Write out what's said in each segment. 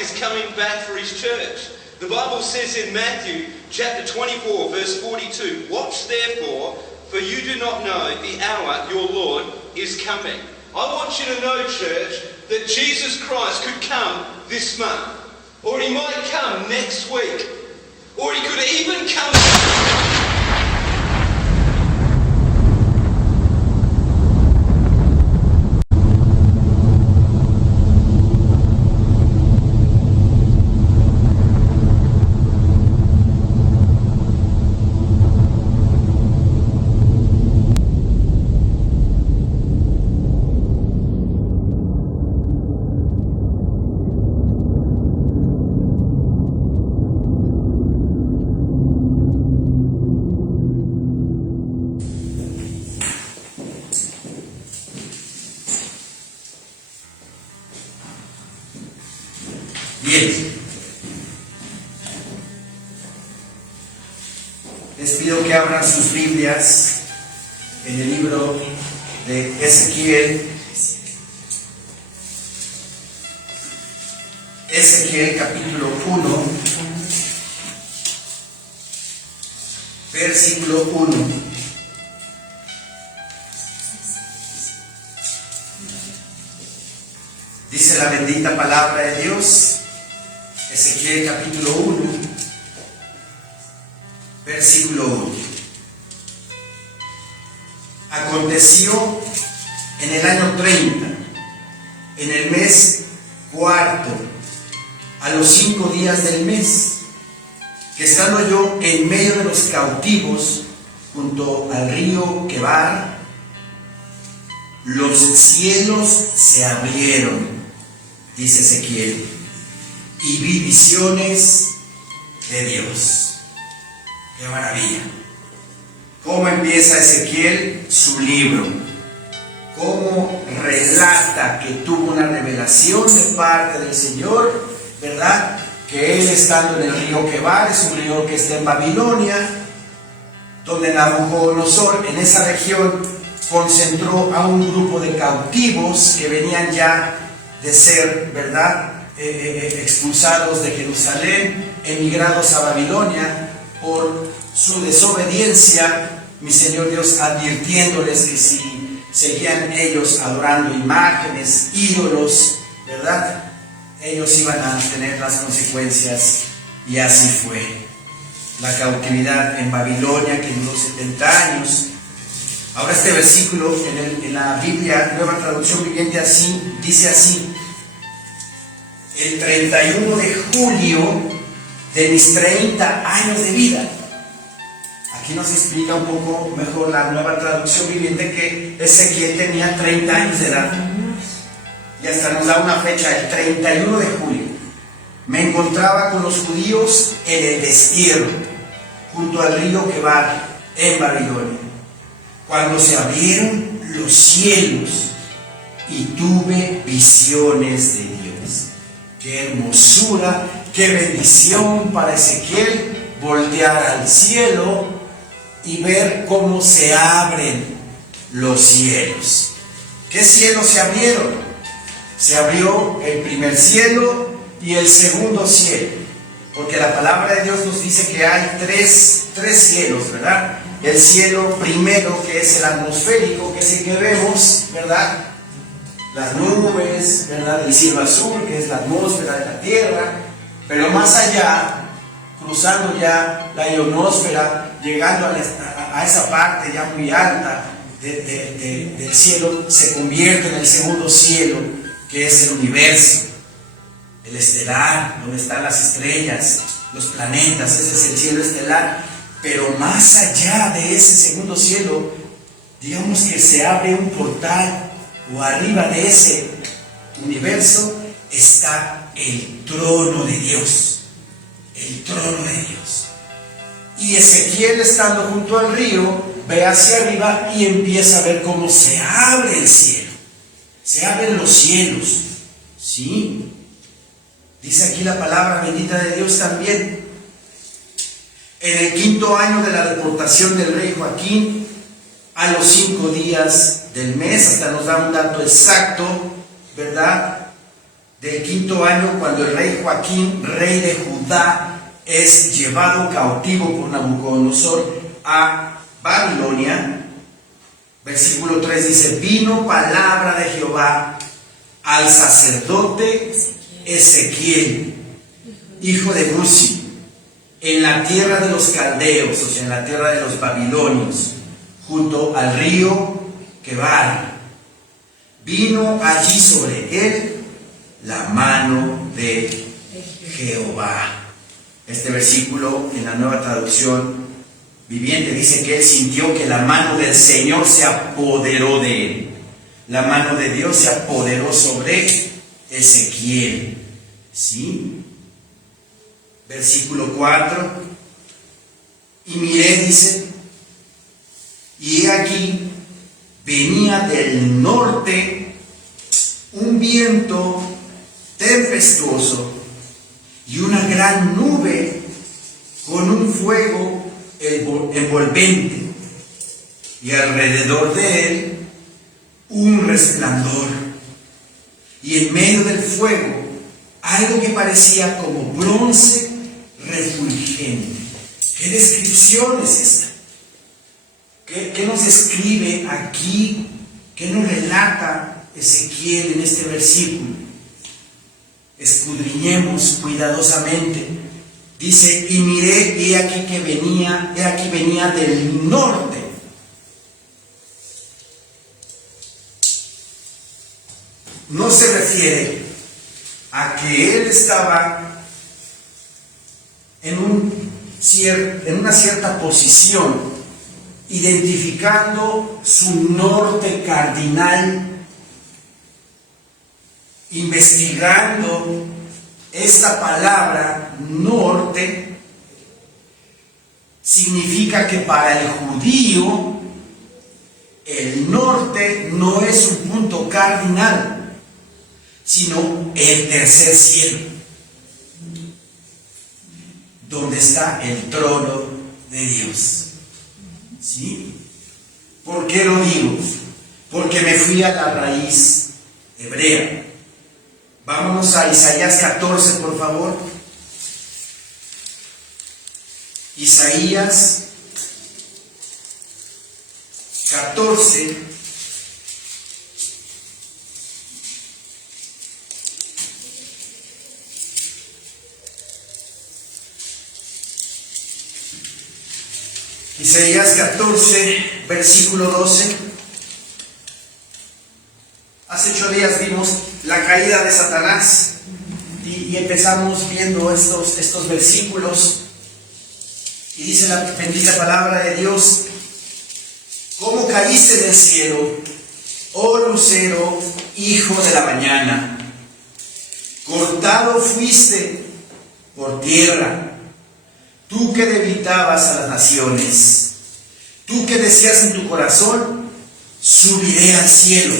is coming back for his church. The Bible says in Matthew chapter 24 verse 42, "Watch therefore, for you do not know the hour your Lord is coming." I want you to know, church, that Jesus Christ could come this month, or he might come next week, or he could even come. Bien, les pido que abran sus Biblias en el libro de Ezequiel, capítulo 1, versículo 1. Dice la bendita palabra de Dios. Ezequiel capítulo 1, versículo 1. Aconteció en el año 30, en el mes cuarto, a los 5 días del mes, que estando yo en medio de los cautivos, junto al río Quebar, los cielos se abrieron, dice Ezequiel, y vi visiones de Dios. ¡Qué maravilla! ¿Cómo empieza Ezequiel su libro? ¿Cómo relata que tuvo una revelación de parte del Señor? ¿Verdad? Que él, estando en el río Quebar, es un río que está en Babilonia, donde Nabucodonosor, en esa región, concentró a un grupo de cautivos que venían ya de ser, ¿verdad?, expulsados de Jerusalén, emigrados a Babilonia por su desobediencia, mi Señor Dios advirtiéndoles que si seguían ellos adorando imágenes, ídolos, ¿verdad?, ellos iban a tener las consecuencias, y así fue. La cautividad en Babilonia, que duró 70 años. Ahora este versículo en la Biblia, Nueva Traducción Viviente, así dice así: el 31 de julio de mis 30 años de vida. Aquí nos explica un poco mejor la Nueva Traducción Viviente que Ezequiel tenía 30 años de edad. Y hasta nos da una fecha, el 31 de julio. Me encontraba con los judíos en el destierro, junto al río Quebar, en Babilonia, cuando se abrieron los cielos y tuve visiones de Dios. ¡Qué hermosura, qué bendición para Ezequiel voltear al cielo y ver cómo se abren los cielos! ¿Qué cielos se abrieron? Se abrió el primer cielo y el segundo cielo, porque la palabra de Dios nos dice que hay tres cielos, ¿verdad? El cielo primero, que es el atmosférico, que es el que vemos, ¿verdad?, las nubes, ¿verdad?, el cielo azul, que es la atmósfera de la tierra. Pero más allá, cruzando ya la ionosfera, llegando a esa parte ya muy alta del cielo, se convierte en el segundo cielo, que es el universo, el estelar, donde están las estrellas, los planetas. Ese es el cielo estelar. Pero más allá de ese segundo cielo, digamos que se abre un portal, o arriba de ese universo está el trono de Dios, el trono de Dios. Y Ezequiel, estando junto al río, ve hacia arriba y empieza a ver cómo se abre el cielo, se abren los cielos, ¿sí? Dice aquí la palabra bendita de Dios también: en el 5.º año de la deportación del rey Joaquín, a los 5 días del mes, hasta nos da un dato exacto, ¿verdad?, del 5.º año, cuando el rey Joaquín, rey de Judá, es llevado cautivo por Nabucodonosor a Babilonia. Versículo 3 dice: vino palabra de Jehová al sacerdote Ezequiel, hijo de Buzi, en la tierra de los caldeos, o sea, en la tierra de los babilonios, junto al río Quebar. Vino allí sobre él la mano de Jehová. Este versículo en la Nueva Traducción Viviente dice que él sintió que la mano del Señor se apoderó de él. La mano de Dios se apoderó sobre Ezequiel. ¿Sí? Versículo 4. Y miré, dice, y he aquí venía del norte un viento tempestuoso y una gran nube con un fuego envolvente, y alrededor de él un resplandor, y en medio del fuego algo que parecía como bronce refulgente. ¿Qué descripción es esta? ¿Qué nos escribe aquí? ¿Qué nos relata Ezequiel en este versículo? Escudriñemos cuidadosamente. Dice: y miré, he aquí venía del norte. No se refiere a que él estaba en una cierta posición, identificando su norte cardinal, investigando esta palabra norte. Significa que para el judío el norte no es un punto cardinal, sino el tercer cielo, donde está el trono de Dios. ¿Sí? ¿Por qué lo digo? Porque me fui a la raíz hebrea. Vámonos a Isaías 14, por favor. Isaías 14. Isaías 14, versículo 12. Hace 8 días vimos la caída de Satanás y empezamos viendo estos versículos, y dice la bendita palabra de Dios: ¿cómo caíste del cielo, oh lucero, hijo de la mañana? Cortado fuiste por tierra, tú que debilitabas a las naciones, tú que decías en tu corazón: subiré al cielo,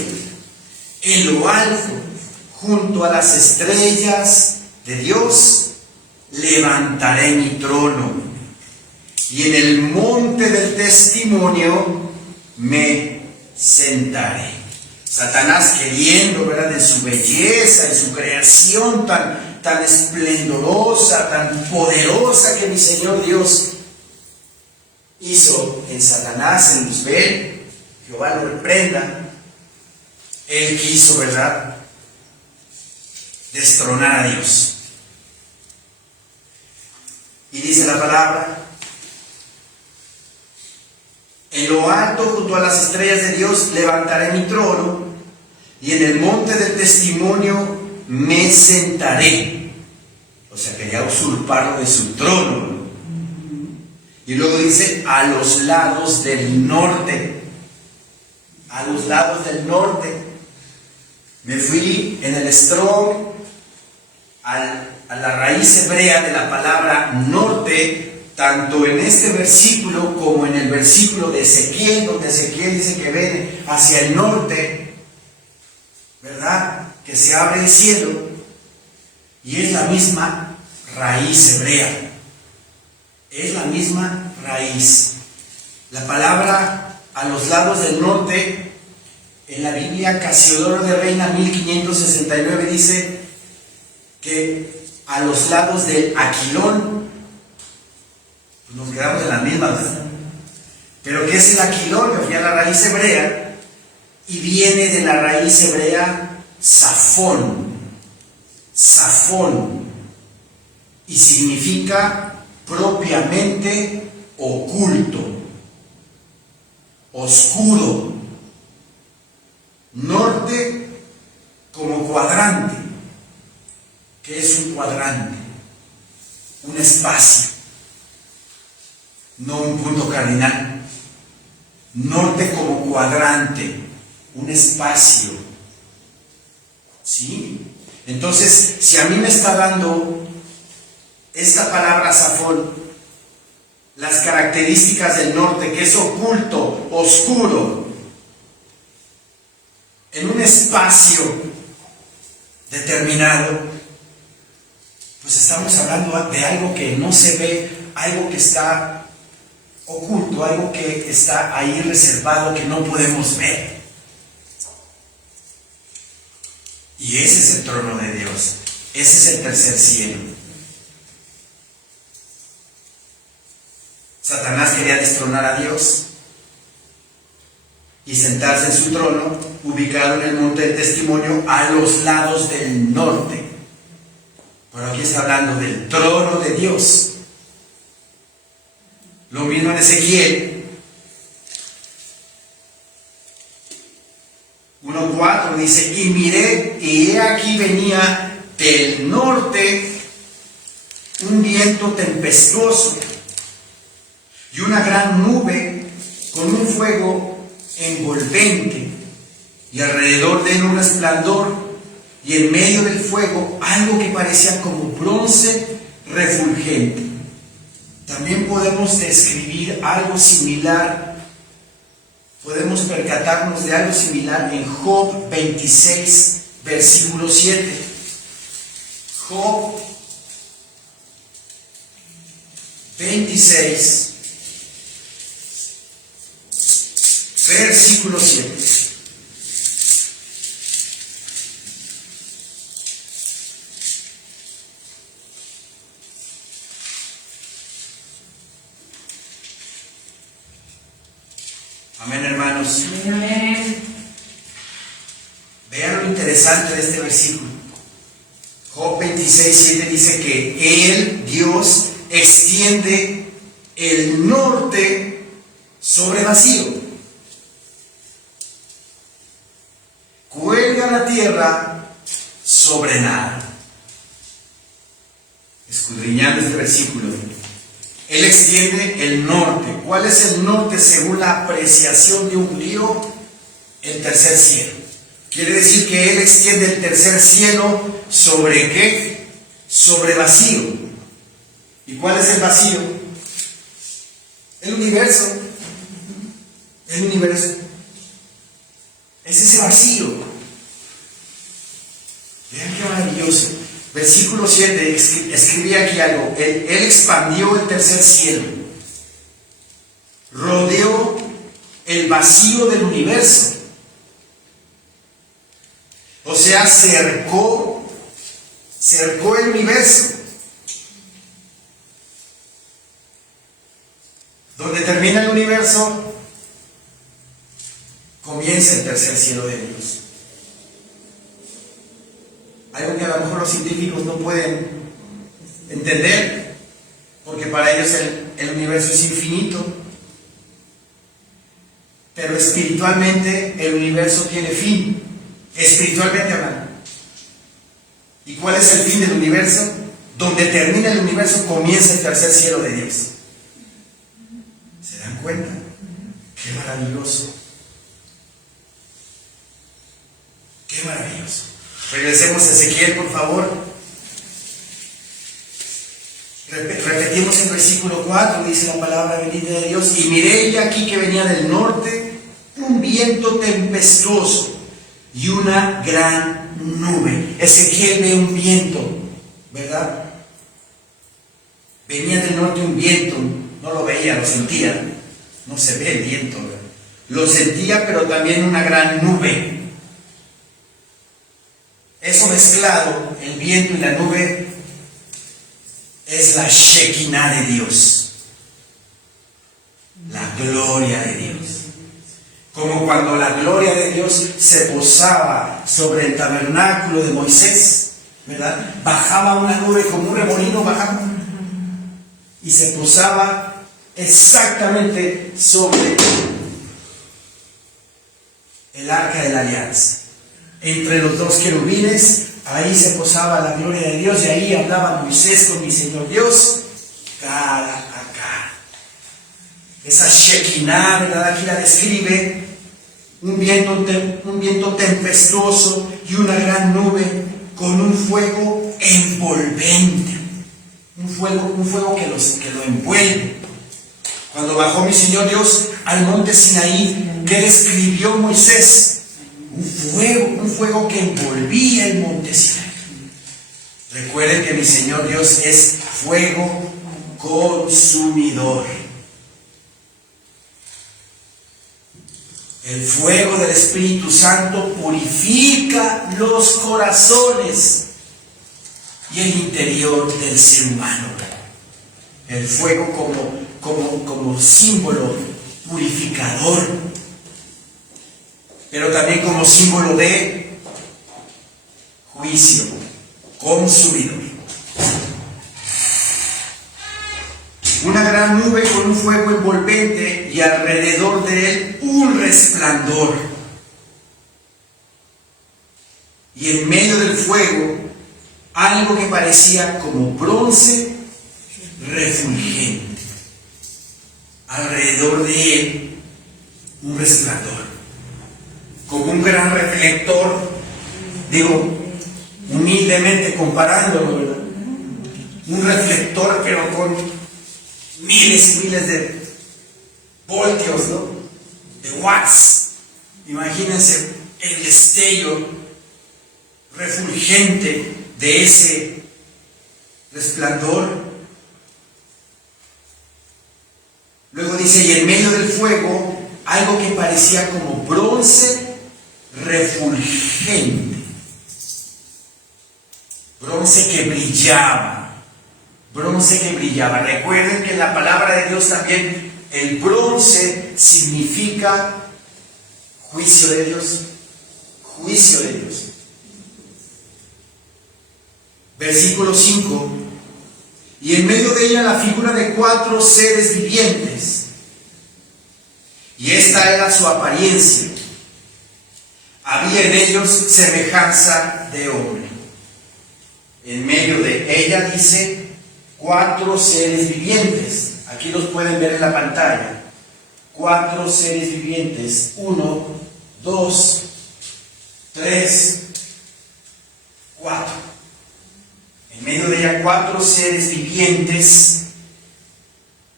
en lo alto, junto a las estrellas de Dios, levantaré mi trono, y en el monte del testimonio me sentaré. Satanás, queriendo, ¿verdad?, en su belleza, en su creación tan esplendorosa, tan poderosa que mi Señor Dios hizo en Satanás, en Luzbel, Jehová lo reprenda. Él quiso, ¿verdad?, destronar a Dios. Y dice la palabra: en lo alto, junto a las estrellas de Dios, levantaré mi trono, y en el monte del testimonio me sentaré. O sea, quería usurparlo de su trono. Y luego dice: a los lados del norte. A los lados del norte. Me fui en el Strong a la raíz hebrea de la palabra norte, tanto en este versículo como en el versículo de Ezequiel, donde Ezequiel dice que ven hacia el norte, ¿verdad?, que se abre el cielo, y es la misma raíz hebrea, es la misma raíz. La palabra a los lados del norte, en la Biblia Casiodoro de Reina 1569, dice: que a los lados del Aquilón, pues nos quedamos en las mismas, ¿verdad? Pero ¿qué es el Aquilón? Me fui a la raíz hebrea y viene de la raíz hebrea Safón. Safón. Y significa propiamente oculto, oscuro. Norte como cuadrante. ¿Qué es un cuadrante? Un espacio, no un punto cardinal. Norte como cuadrante, un espacio. ¿Sí? Entonces, si a mí me está dando esta palabra Safón, las características del norte, que es oculto, oscuro, en un espacio determinado, pues estamos hablando de algo que no se ve, algo que está oculto, algo que está ahí reservado, que no podemos ver. Y ese es el trono de Dios, ese es el tercer cielo. Satanás quería destronar a Dios y sentarse en su trono, ubicado en el monte del testimonio, a los lados del norte. Pero aquí está hablando del trono de Dios. Lo mismo en Ezequiel 1:4 dice: y miré, y he aquí venía del norte un viento tempestuoso y una gran nube con un fuego envolvente, y alrededor de él un resplandor, y en medio del fuego algo que parecía como bronce refulgente. También podemos describir algo similar, podemos percatarnos de algo similar en Job 26, versículo 7. Job 26, versículo 7. Amén, hermanos. Amén. Vean lo interesante de este versículo. Job 26, 7 dice que Él, Dios, extiende el norte sobre vacío. Cuelga la tierra sobre nada. Escudriñando este versículo, Él extiende el norte. ¿Cuál es el norte según la apreciación de un judío? El tercer cielo. Quiere decir que Él extiende el tercer cielo ¿sobre qué? Sobre vacío. ¿Y cuál es el vacío? El universo. El universo. Es ese vacío. Vean qué maravilloso. Versículo 7, escribí aquí algo. Él expandió el tercer cielo. Rodeó el vacío del universo. O sea, cercó el universo. Donde termina el universo, comienza el tercer cielo de Dios. Algo que a lo mejor los científicos no pueden entender, porque para ellos el universo es infinito. Pero espiritualmente el universo tiene fin, espiritualmente hablando. ¿Y cuál es el fin del universo? Donde termina el universo comienza el tercer cielo de Dios. ¿Se dan cuenta? ¡Qué maravilloso! ¡Qué maravilloso! Regresemos a Ezequiel, por favor. Repetimos el versículo 4, dice la palabra bendita de Dios: y miré ya aquí que venía del norte un viento tempestuoso y una gran nube. Ezequiel ve un viento, ¿verdad? Venía del norte un viento, no lo veía, lo sentía. No se ve el viento, ¿verdad? Lo sentía, pero también una gran nube. eso mezclado, el viento y la nube, es la Shekinah de Dios, la gloria de Dios. Como cuando la gloria de Dios se posaba sobre el tabernáculo de Moisés, ¿verdad? Bajaba una nube como un remolino, bajaba y se posaba exactamente sobre el arca de la alianza. Entre los dos querubines, ahí se posaba la gloria de Dios y ahí hablaba Moisés con mi Señor Dios cara a cara. Esa Shekinah, ¿verdad? Aquí la describe, un viento tempestuoso y una gran nube con un fuego envolvente, un fuego que lo envuelve. Cuando bajó mi Señor Dios al monte Sinaí, ¿qué describió Moisés? Un fuego que envolvía el monte Sinaí. Recuerden que mi Señor Dios es fuego consumidor. El fuego del Espíritu Santo purifica los corazones y el interior del ser humano. El fuego como símbolo purificador, pero también como símbolo de juicio consumidor. Una gran nube con un fuego envolvente y alrededor de él un resplandor. Y en medio del fuego algo que parecía como bronce refulgente. Alrededor de él un resplandor, como un gran reflector, digo, humildemente comparándolo, ¿verdad? Un reflector pero con miles y miles de voltios, ¿no? De watts. Imagínense el destello refulgente de ese resplandor. Luego dice, y en medio del fuego, algo que parecía como bronce refulgente. Bronce que brillaba. Bronce que brillaba. Recuerden que en la palabra de Dios también el bronce significa juicio de Dios. Juicio de Dios. Versículo 5. Y en medio de ella la figura de 4 seres vivientes. Y esta era su apariencia. Había en ellos semejanza de hombre. En medio de ella dice 4 seres vivientes. Aquí los pueden ver en la pantalla. 4 seres vivientes. 1, 2, 3, 4. En medio de ella 4 seres vivientes,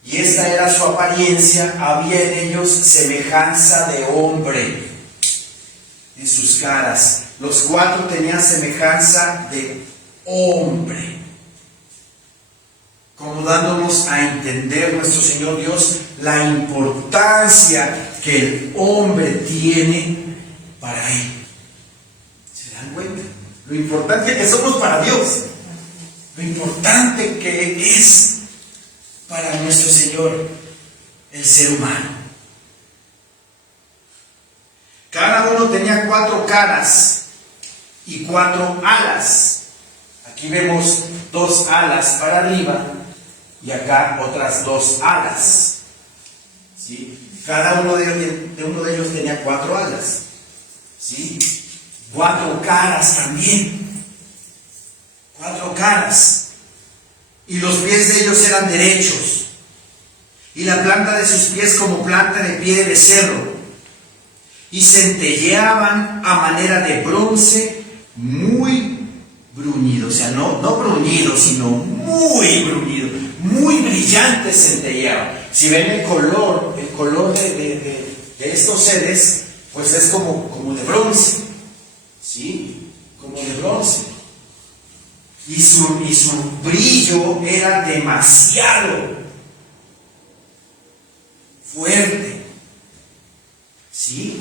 y esta era su apariencia. Había en ellos semejanza de hombre en sus caras. Los 4 tenían semejanza de hombre, como dándonos a entender nuestro Señor Dios la importancia que el hombre tiene para Él. ¿Se dan cuenta? Lo importante que somos para Dios. Lo importante que es para nuestro Señor el ser humano. Cada uno tenía 4 caras y 4 alas. Aquí vemos 2 alas para arriba y acá otras 2 alas. ¿Sí? Cada uno de ellos tenía 4 alas. ¿Sí? 4 caras también. 4 caras, y los pies de ellos eran derechos, y la planta de sus pies como planta de pie de becerro, y centelleaban a manera de bronce muy bruñido, o sea, no bruñido, sino muy bruñido, muy brillante centelleaban. Si ven el color de estos seres, pues es como de bronce, ¿sí? Como de bronce. Y su brillo era demasiado fuerte. ¿Sí?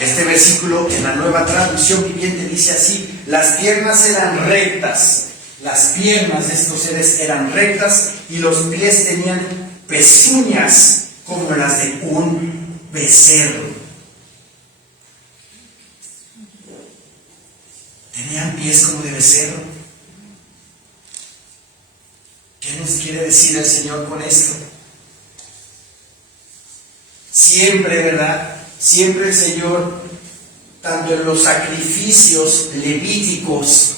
Este versículo en la Nueva Traducción Viviente dice así: las piernas eran rectas, las piernas de estos seres eran rectas y los pies tenían pezuñas como las de un becerro. Tenían pies como de becerro. ¿Qué nos quiere decir el Señor con esto? Siempre, ¿verdad? Siempre el Señor, tanto en los sacrificios levíticos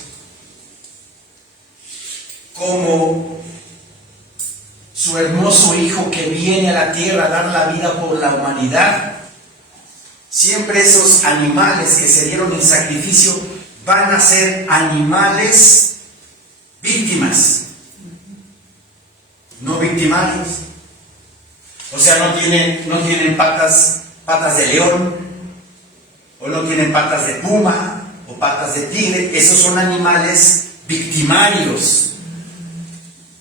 como su hermoso Hijo que viene a la tierra a dar la vida por la humanidad, siempre esos animales que se dieron en sacrificio van a ser animales víctimas, no victimarios. O sea, no tienen patas de león, o no tienen patas de puma, o patas de tigre. Esos son animales victimarios.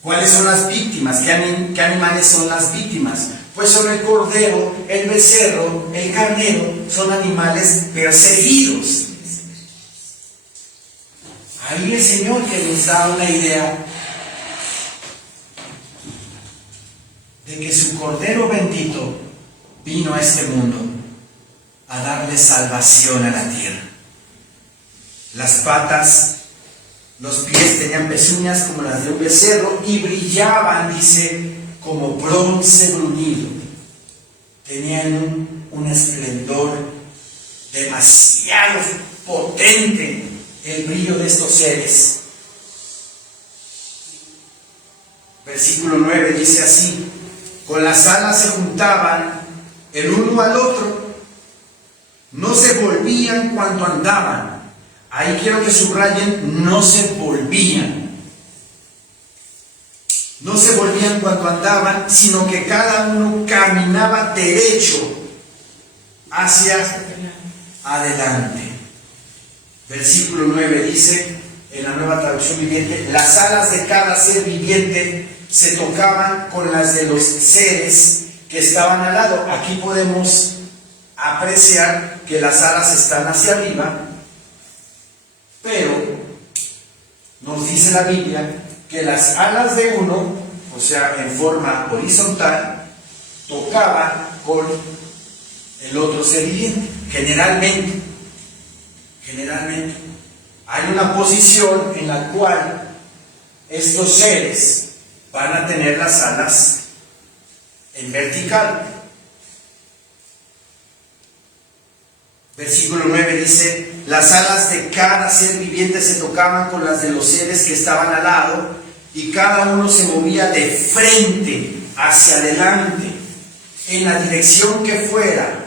¿Cuáles son las víctimas? ¿Qué animales son las víctimas? Pues son el cordero, el becerro, el carnero. Son animales perseguidos. Ahí el Señor que nos da una idea de que su Cordero bendito vino a este mundo a darle salvación a la tierra. Las patas, los pies tenían pezuñas como las de un becerro y brillaban, dice, como bronce bruñido. Tenían un esplendor demasiado potente, el brillo de estos seres. Versículo 9 dice así: con las alas se juntaban el uno al otro, no se volvían cuando andaban. Ahí quiero que subrayen: no se volvían. No se volvían cuando andaban, sino que cada uno caminaba derecho hacia adelante. Versículo 9 dice, en la Nueva Traducción Viviente: las alas de cada ser viviente se tocaban con las de los seres que estaban al lado. Aquí podemos apreciar que las alas están hacia arriba, pero nos dice la Biblia que las alas de uno, o sea, en forma horizontal, tocaban con el otro ser viviente. Generalmente hay una posición en la cual estos seres van a tener las alas en vertical. Versículo 9 dice: las alas de cada ser viviente se tocaban con las de los seres que estaban al lado, y cada uno se movía de frente hacia adelante, en la dirección que fuera,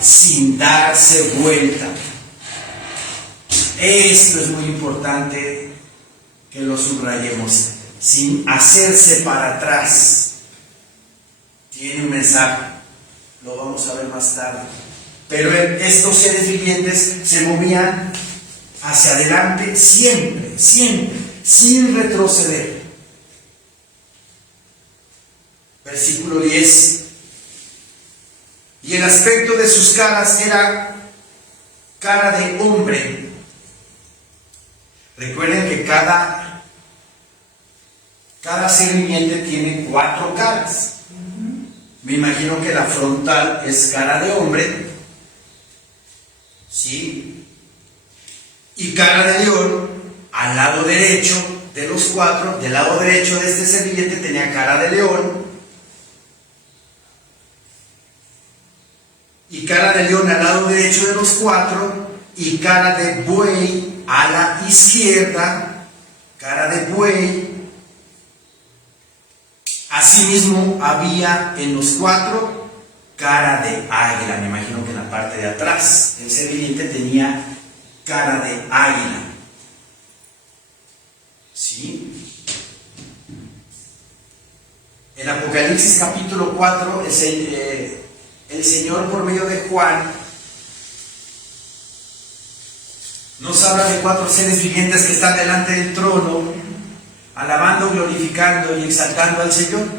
sin darse vuelta. Esto es muy importante que lo subrayemos. Sin hacerse para atrás. Tiene un mensaje, lo vamos a ver más tarde. Pero estos seres vivientes se movían hacia adelante siempre, sin retroceder. Versículo 10. Y el aspecto de sus caras era cara de hombre. Recuerden que cada ser viviente tiene 4 caras. Me imagino que la frontal es cara de hombre, ¿sí? Y cara de león, al lado derecho de los 4, del lado derecho de este ser viviente tenía cara de león, y cara de león al lado derecho de los 4, y cara de buey a la izquierda, cara de buey. Asimismo había en los 4 cara de águila. Me imagino que en la parte de atrás el ser viviente tenía cara de águila. ¿Sí? En Apocalipsis capítulo 4, el Señor por medio de Juan nos habla de 4 seres vivientes que están delante del trono, alabando, glorificando y exaltando al Señor.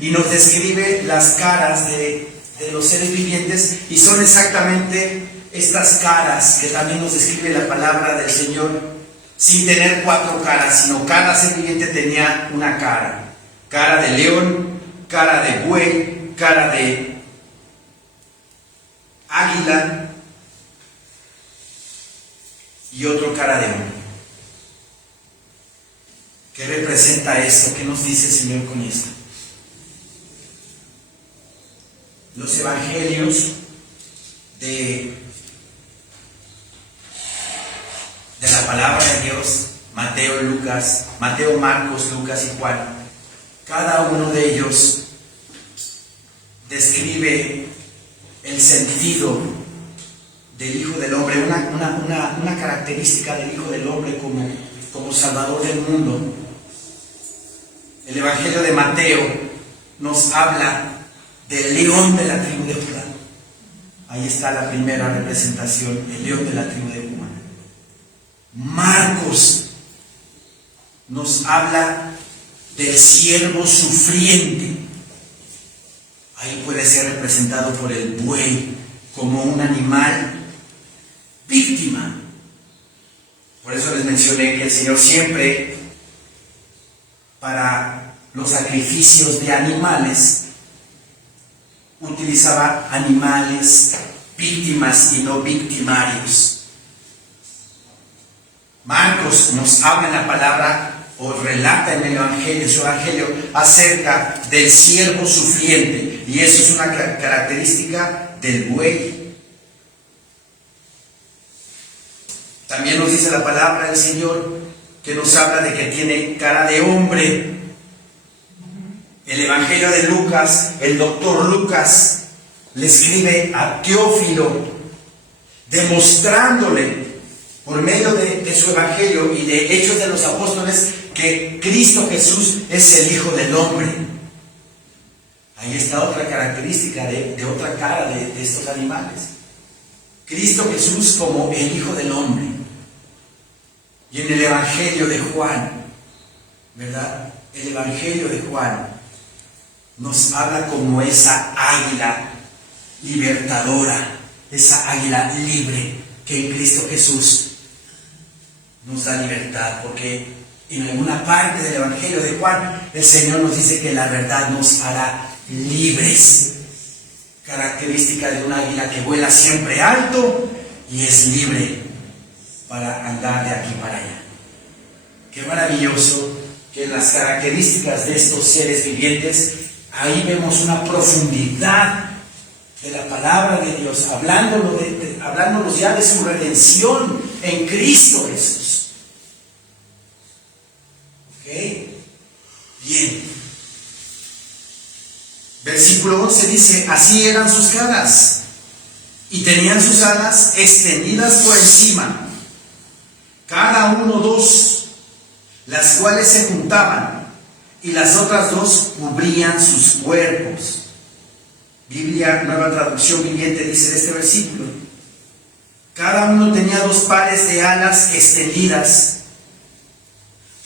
Y nos describe las caras de de los seres vivientes, y son exactamente estas caras que también nos describe la palabra del Señor, sin tener 4 caras, sino cada ser viviente tenía una cara: cara de león, cara de buey, cara de águila y otro cara de hombre. ¿Qué representa esto? ¿Qué nos dice el Señor con esto? Los evangelios de la palabra de Dios, Mateo, Marcos, Lucas y Juan, cada uno de ellos describe el sentido del Hijo del Hombre, una característica del Hijo del Hombre como Salvador del mundo. El Evangelio de Mateo nos habla del león de la tribu de Judá. Ahí está la primera representación, el león de la tribu de Judá. Marcos nos habla del siervo sufriente. Ahí puede ser representado por el buey como un animal víctima. Por eso les mencioné que el Señor siempre, para los sacrificios de animales, utilizaba animales víctimas y no victimarios. Marcos nos habla en la palabra, o relata en el Evangelio, su Evangelio, acerca del siervo sufriente, y eso es una característica del buey. También nos dice la palabra del Señor que nos habla de que tiene cara de hombre. El Evangelio de Lucas, el doctor Lucas le escribe a Teófilo, demostrándole por medio de su Evangelio y de Hechos de los Apóstoles que Cristo Jesús es el Hijo del Hombre. Ahí está otra característica de otra cara de estos animales. Cristo Jesús como el Hijo del Hombre. Y en el Evangelio de Juan, ¿verdad? El Evangelio de Juan nos habla como esa águila libertadora, esa águila libre que en Cristo Jesús nos da libertad, porque en alguna parte del Evangelio de Juan el Señor nos dice que la verdad nos hará libres. Característica de un águila que vuela siempre alto y es libre para andar de aquí para allá. Qué maravilloso que en las características de estos seres vivientes, ahí vemos una profundidad de la palabra de Dios, hablándonos ya de su redención en Cristo Jesús. ¿Ok? Bien. Versículo 11 dice: así eran sus caras, y tenían sus alas extendidas por encima, cada uno 2, las cuales se juntaban, y las otras 2 cubrían sus cuerpos. Biblia, Nueva Traducción Viviente, dice de este versículo: cada uno tenía 2 pares de alas extendidas.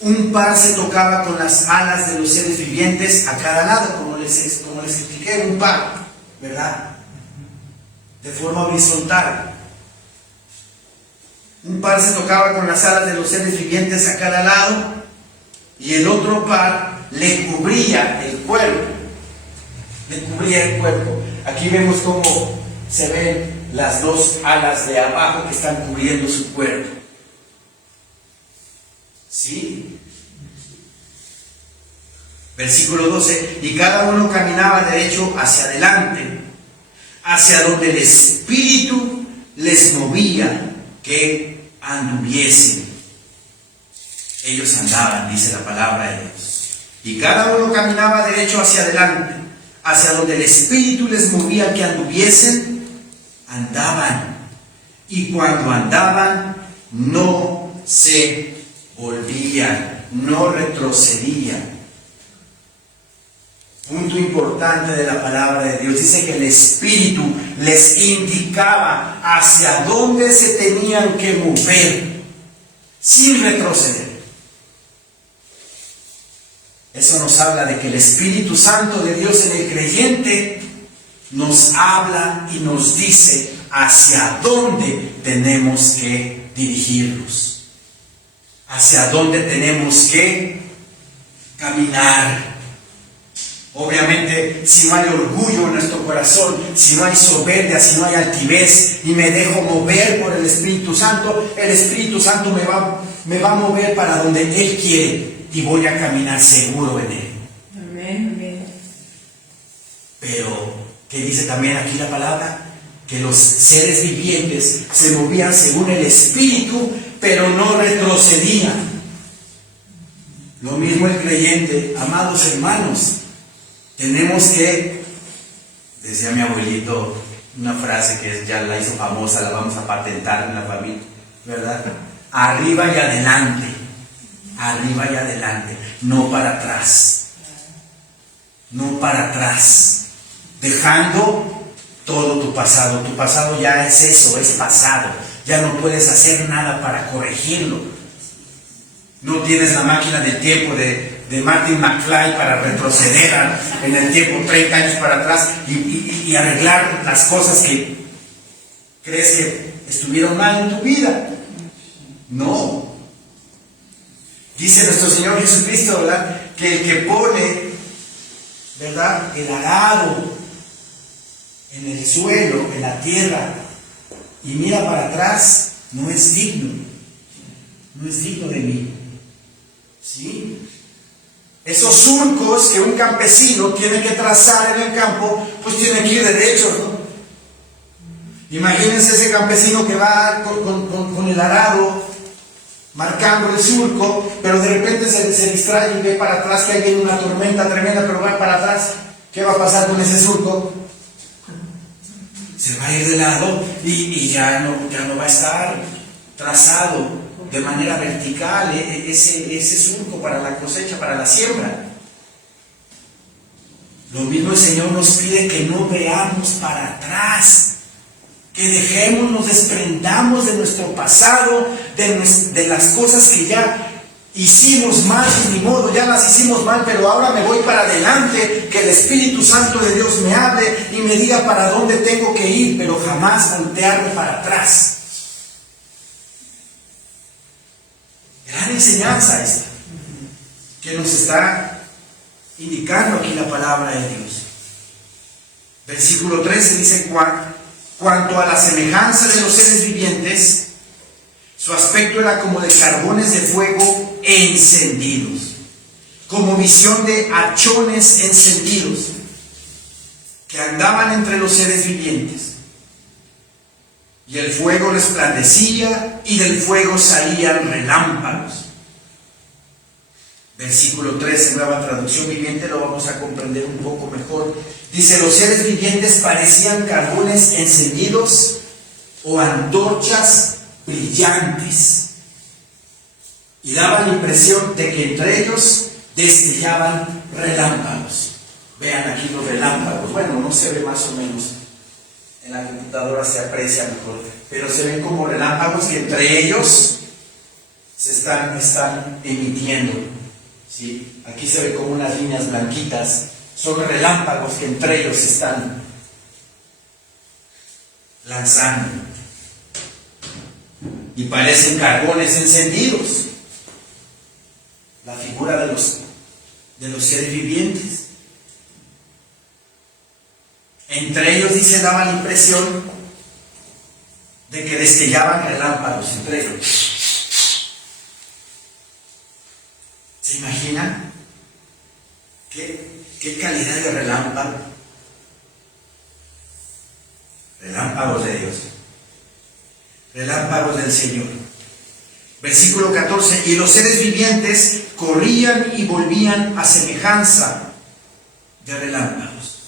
Un par se tocaba con las alas de los seres vivientes a cada lado, como les expliqué, un par, ¿verdad? De forma horizontal. Un par se tocaba con las alas de los seres vivientes a cada lado, y el otro par le cubría el cuerpo. Le cubría el cuerpo. Aquí vemos cómo se ven las 2 alas de abajo que están cubriendo su cuerpo. ¿Sí? Versículo 12: y cada uno caminaba derecho hacia adelante, hacia donde el Espíritu les movía que anduviesen. Ellos andaban, dice la palabra de Dios. Y cada uno caminaba derecho hacia adelante, hacia donde el Espíritu les movía que anduviesen, andaban. Y cuando andaban, no se volvían, no retrocedían. Punto importante de la palabra de Dios. Dice que el Espíritu les indicaba hacia dónde se tenían que mover, sin retroceder. Eso nos habla de que el Espíritu Santo de Dios en el creyente nos habla y nos dice hacia dónde tenemos que dirigirnos, hacia dónde tenemos que caminar. Obviamente, si no hay orgullo en nuestro corazón, si no hay soberbia, si no hay altivez y me dejo mover por el Espíritu Santo, el Espíritu Santo me va a mover para donde Él quiere y voy a caminar seguro en Él. Amén. Pero, ¿qué dice también aquí la palabra? Que los seres vivientes se movían según el Espíritu, pero no retrocedían. Lo mismo el creyente, amados hermanos. Tenemos que, decía mi abuelito, una frase que ya la hizo famosa, la vamos a patentar en la familia, ¿verdad? Arriba y adelante, no para atrás, dejando todo tu pasado ya es eso, es pasado, ya no puedes hacer nada para corregirlo, no tienes la máquina del tiempo de Martin McFly para retroceder en el tiempo 30 años para atrás y arreglar las cosas que crees que estuvieron mal en tu vida. No. Dice nuestro Señor Jesucristo, ¿verdad?, que el que pone, ¿verdad?, el arado en el suelo, en la tierra, y mira para atrás, no es digno de mí. ¿Sí? Esos surcos que un campesino tiene que trazar en el campo, pues tienen que ir derechos, ¿no? Imagínense ese campesino que va con el arado marcando el surco, pero de repente se distrae y ve para atrás que hay viene una tormenta tremenda, pero va para atrás. ¿Qué va a pasar con ese surco? Se va a ir de lado y ya no va a estar trazado de manera vertical ese surco para la cosecha, para la siembra. Lo mismo el Señor nos pide que no veamos para atrás, que dejemos, nos desprendamos de nuestro pasado, de las cosas que ya hicimos mal, ni modo, ya las hicimos mal, pero ahora me voy para adelante, que el Espíritu Santo de Dios me hable y me diga para dónde tengo que ir, pero jamás voltearme para atrás. Gran enseñanza esta, que nos está indicando aquí la palabra de Dios. Versículo 13 dice: cuanto a la semejanza de los seres vivientes, su aspecto era como de carbones de fuego encendidos, como visión de hachones encendidos, que andaban entre los seres vivientes. Y el fuego resplandecía, y del fuego salían relámpagos. Versículo 13, nueva traducción viviente, lo vamos a comprender un poco mejor. Dice: los seres vivientes parecían carbones encendidos o antorchas brillantes, y daban la impresión de que entre ellos destellaban relámpagos. Vean aquí los relámpagos. Bueno, no se ve, más o menos en la computadora se aprecia mejor, pero se ven como relámpagos que entre ellos se están emitiendo, ¿sí? Aquí se ve como unas líneas blanquitas, son relámpagos que entre ellos se están lanzando y parecen carbones encendidos. La figura de los seres vivientes. Entre ellos, dice, daba la impresión de que destellaban relámpagos entre ellos. ¿Se imaginan? ¿Qué calidad de relámpago? Relámpagos de Dios. Relámpagos del Señor. Versículo 14: y los seres vivientes corrían y volvían a semejanza de relámpagos.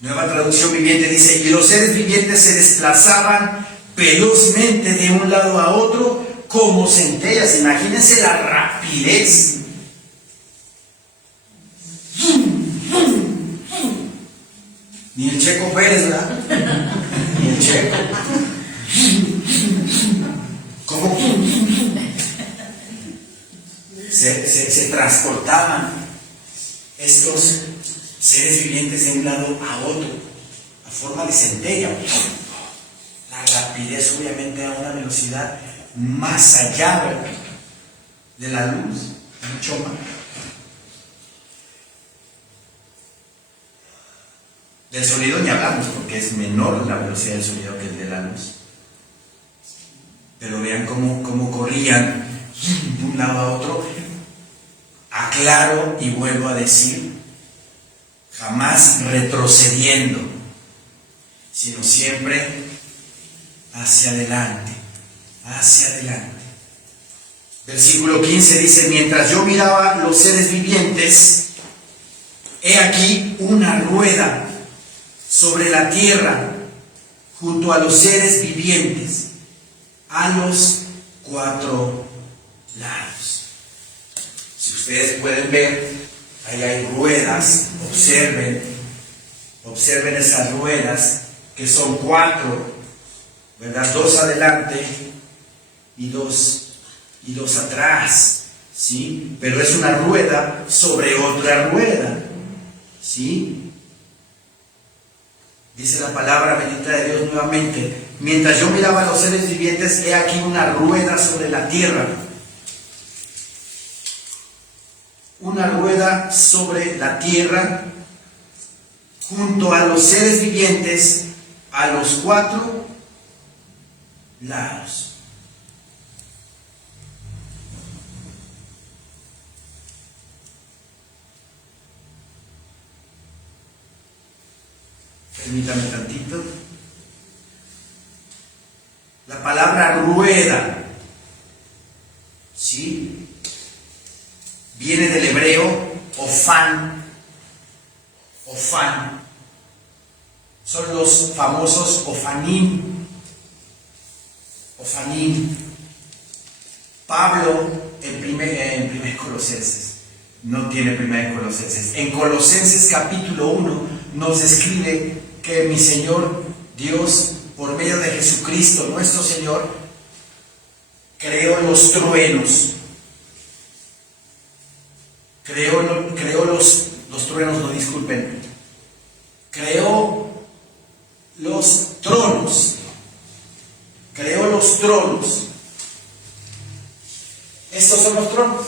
Nueva traducción viviente dice: y los seres vivientes se desplazaban velozmente de un lado a otro como centellas. Imagínense la rapidez. Ni el Checo Pérez, ¿verdad? Ni el Checo. ¿Cómo? Se transportaban estos seres vivientes de un lado a otro, a forma de centella. La rapidez obviamente a una velocidad más allá, ¿verdad?, de la luz, mucho más. Del sonido ni hablamos, porque es menor la velocidad del sonido que el de la luz. Pero vean cómo corrían de un lado a otro. Aclaro y vuelvo a decir, jamás retrocediendo, sino siempre hacia adelante, hacia adelante. Versículo 15 dice: mientras yo miraba los seres vivientes, he aquí una rueda sobre la tierra junto a los seres vivientes, a los 4 lados. Si ustedes pueden ver, ahí hay ruedas. Observen esas ruedas, que son 4, ¿verdad? 2 adelante y dos atrás, ¿sí? Pero es una rueda sobre otra rueda, ¿sí? Dice la palabra bendita de Dios nuevamente: mientras yo miraba a los seres vivientes, he aquí una rueda sobre la tierra. Una rueda sobre la tierra, junto a los seres vivientes, a los 4 lados. Permítame tantito. La palabra rueda, ¿sí?, viene del hebreo ofán. Ofán. Son los famosos ofanim. Ofanim. Pablo en primer Colosenses, no tiene primer Colosenses. En Colosenses capítulo 1 nos describe que mi Señor Dios, por medio de Jesucristo nuestro Señor, creó los truenos. Creó los truenos, no, disculpen. Creó los tronos. Creó los tronos. Estos son los tronos.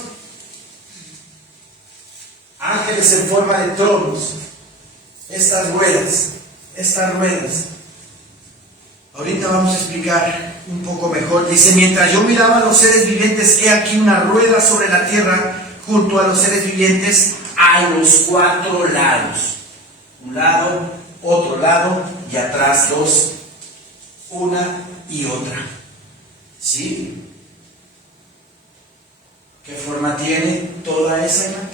Ángeles en forma de tronos. Estas ruedas. Ahorita vamos a explicar un poco mejor. Dice: mientras yo miraba a los seres vivientes, he aquí una rueda sobre la tierra, junto a los seres vivientes, a los 4 lados. Un lado, otro lado, y atrás 2, una y otra. ¿Sí? ¿Qué forma tiene toda esa imagen?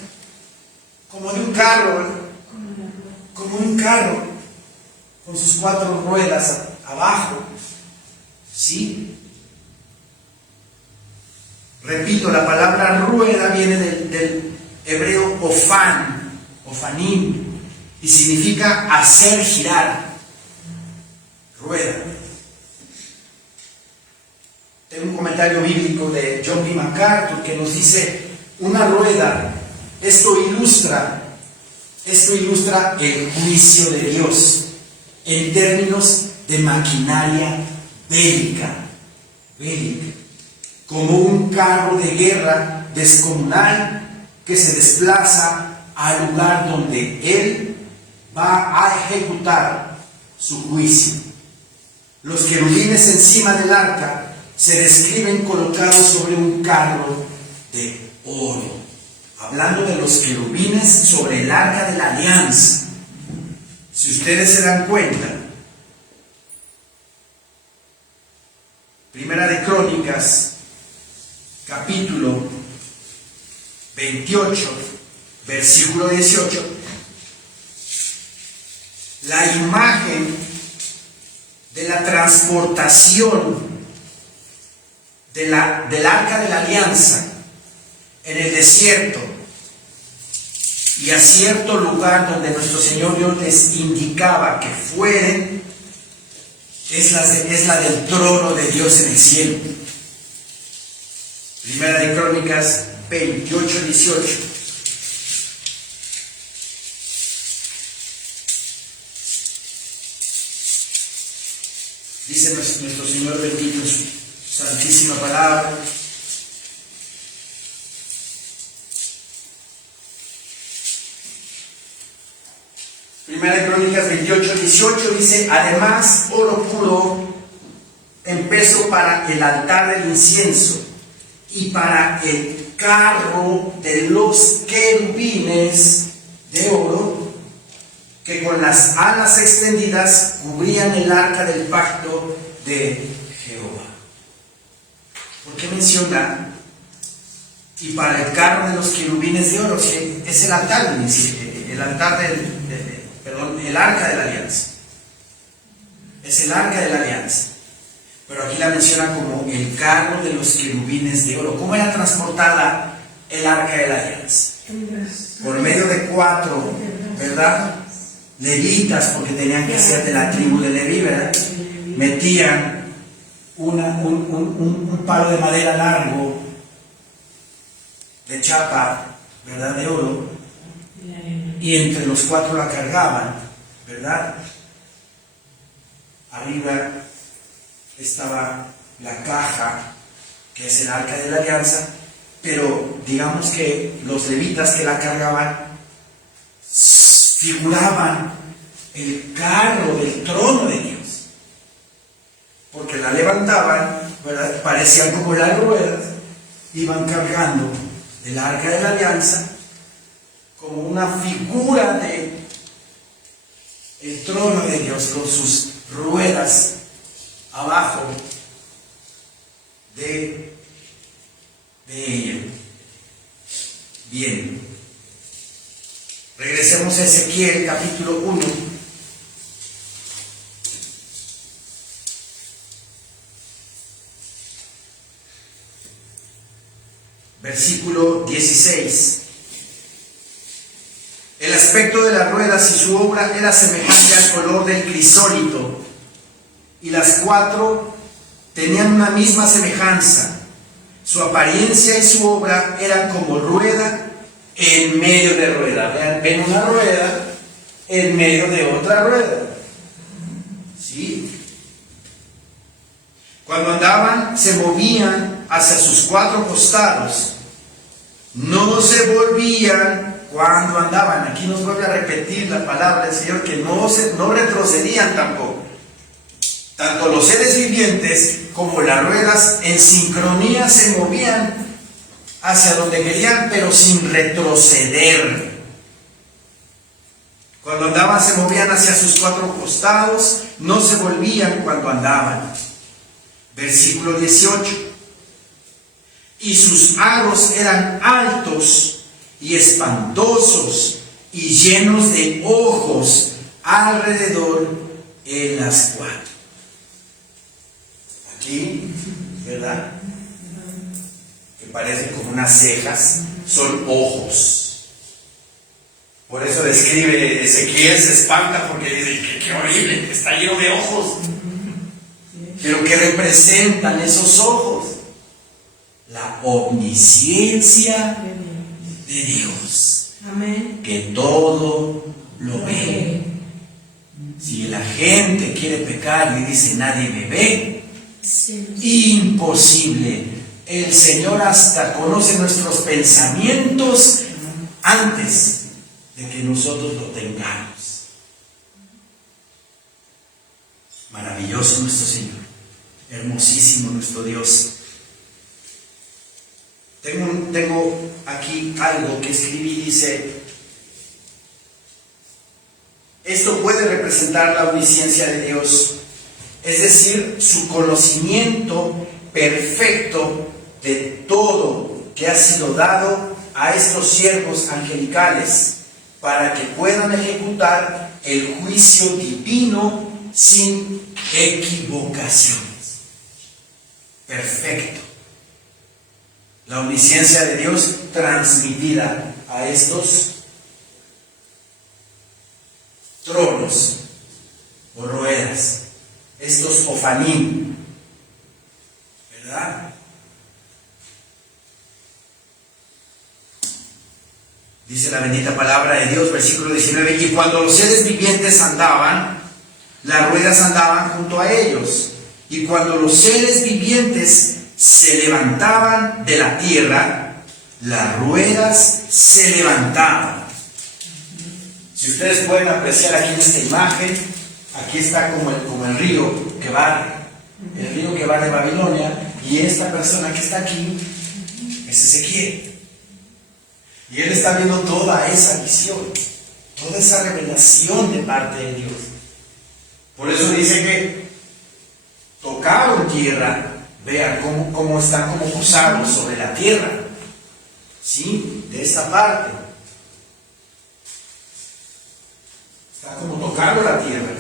Como de un carro, ¿verdad? Como un carro, con sus 4 ruedas abajo. ¿Sí? Repito, la palabra rueda viene del hebreo ofán, ofanim, y significa hacer girar. Rueda. Tengo un comentario bíblico de John B. MacArthur que nos dice: una rueda, esto ilustra el juicio de Dios en términos de maquinaria bélica, como un carro de guerra descomunal que se desplaza al lugar donde Él va a ejecutar su juicio. Los querubines encima del arca se describen colocados sobre un carro de oro, hablando de los querubines sobre el arca de la alianza. Si ustedes se dan cuenta, Primera de Crónicas, capítulo 28, versículo 18, la imagen de la transportación del arca de la alianza en el desierto y a cierto lugar donde nuestro Señor Dios les indicaba que fueren, es la del trono de Dios en el cielo. Primera de Crónicas 28, 18. Dice nuestro Señor bendito, su santísima palabra. Primera de Crónicas 28:18 dice: además, oro puro en peso para el altar del incienso y para el carro de los querubines de oro que con las alas extendidas cubrían el arca del pacto de Jehová. ¿Por qué menciona y para el carro de los querubines de oro? Que es el altar el arca de la alianza. Es el arca de la alianza. Pero aquí la menciona como el carro de los querubines de oro. ¿Cómo era transportada el arca de la alianza? Por medio de 4, ¿verdad?, levitas, porque tenían que ser de la tribu de Leví, ¿verdad? Metían un palo de madera largo, de chapa, ¿verdad?, de oro, y entre los 4 la cargaban, ¿verdad? Arriba estaba la caja, que es el arca de la alianza, pero digamos que los levitas que la cargaban figuraban el carro del trono de Dios, porque la levantaban, ¿verdad?, parecían como las ruedas, iban cargando el arca de la alianza como una figura de el trono de Dios, con sus ruedas abajo de ella. Bien, regresemos a Ezequiel capítulo 1. Versículo 16. El aspecto de las ruedas y su obra era semejante al color del crisólito, y las 4 tenían una misma semejanza. Su apariencia y su obra eran como rueda en medio de rueda. Ven una rueda en medio de otra rueda. ¿Sí? Cuando andaban, se movían hacia sus 4 costados. No se volvían cuando andaban. Aquí nos vuelve a repetir la palabra del Señor, que no retrocedían tampoco. Tanto los seres vivientes como las ruedas en sincronía se movían hacia donde querían, pero sin retroceder. Cuando andaban se movían hacia sus 4 costados, no se volvían cuando andaban. Versículo 18. Y sus aros eran altos y espantosos y llenos de ojos alrededor en las 4. Aquí, ¿verdad?, que parecen como unas cejas, son ojos. Por eso describe Ezequiel, se espanta porque dice, qué horrible, está lleno de ojos. Pero ¿qué representan esos ojos? La omnisciencia de Dios. Amén. Que todo lo ve. Si la gente quiere pecar y dice nadie me ve, imposible. El Señor hasta conoce nuestros pensamientos antes de que nosotros lo tengamos. Maravilloso nuestro Señor, hermosísimo nuestro Dios. Tengo aquí algo que escribí, dice: esto puede representar la omnisciencia de Dios, es decir, su conocimiento perfecto de todo que ha sido dado a estos siervos angelicales para que puedan ejecutar el juicio divino sin equivocaciones. Perfecto. La omnisciencia de Dios transmitida a estos tronos o ruedas, estos ofanim, ¿verdad? Dice la bendita palabra de Dios, versículo 19: y cuando los seres vivientes andaban, las ruedas andaban junto a ellos. Y cuando los seres vivientes se levantaban de la tierra, las ruedas se levantaban. Si ustedes pueden apreciar aquí en esta imagen, aquí está como el río que barre. El río que va de Babilonia, y esta persona que está aquí es Ezequiel. Y él está viendo toda esa visión, toda esa revelación de parte de Dios. Por eso dice que tocaron tierra, vean cómo están como posados sobre la tierra, ¿sí? De esta parte. Está como tocando la tierra.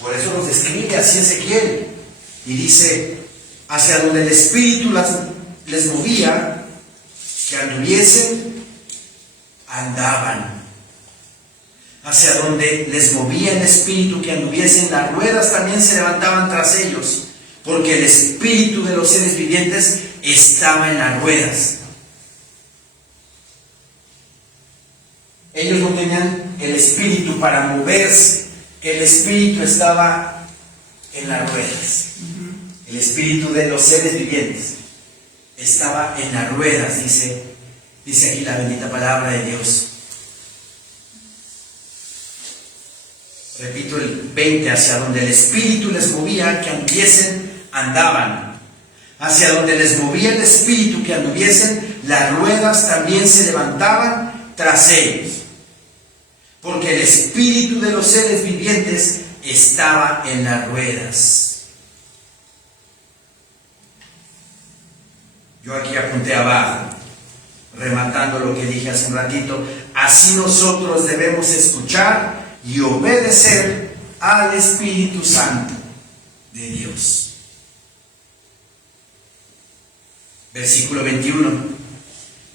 Por eso los describe así Ezequiel. Y dice, hacia donde el Espíritu les movía, que anduviesen, andaban. Hacia donde les movía el Espíritu que anduviesen, las ruedas también se levantaban tras ellos, porque el Espíritu de los seres vivientes estaba en las ruedas. Ellos no tenían el Espíritu para moverse, el Espíritu estaba en las ruedas. El Espíritu de los seres vivientes estaba en las ruedas, dice aquí la bendita palabra de Dios. Repito el 20, hacia donde el Espíritu les movía que anduviesen, andaban. Hacia donde les movía el Espíritu que anduviesen, las ruedas también se levantaban tras ellos. Porque el Espíritu de los seres vivientes estaba en las ruedas. Yo aquí apunté abajo, rematando lo que dije hace un ratito. Así nosotros debemos escuchar y obedecer al Espíritu Santo de Dios. Versículo 21.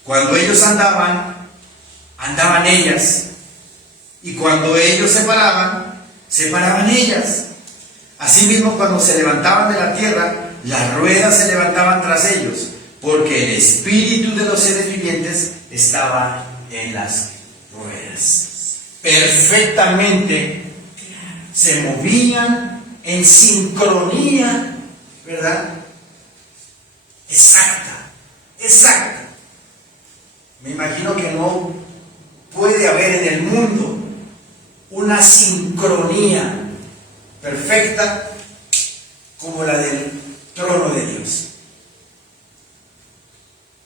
Cuando ellos andaban ellas. Y cuando ellos se paraban ellas. Asimismo, cuando se levantaban de la tierra, las ruedas se levantaban tras ellos, porque el Espíritu de los seres vivientes estaba en las ruedas. Perfectamente se movían en sincronía, ¿verdad? Exacta. Me imagino que no puede haber en el mundo una sincronía perfecta como la del trono de Dios.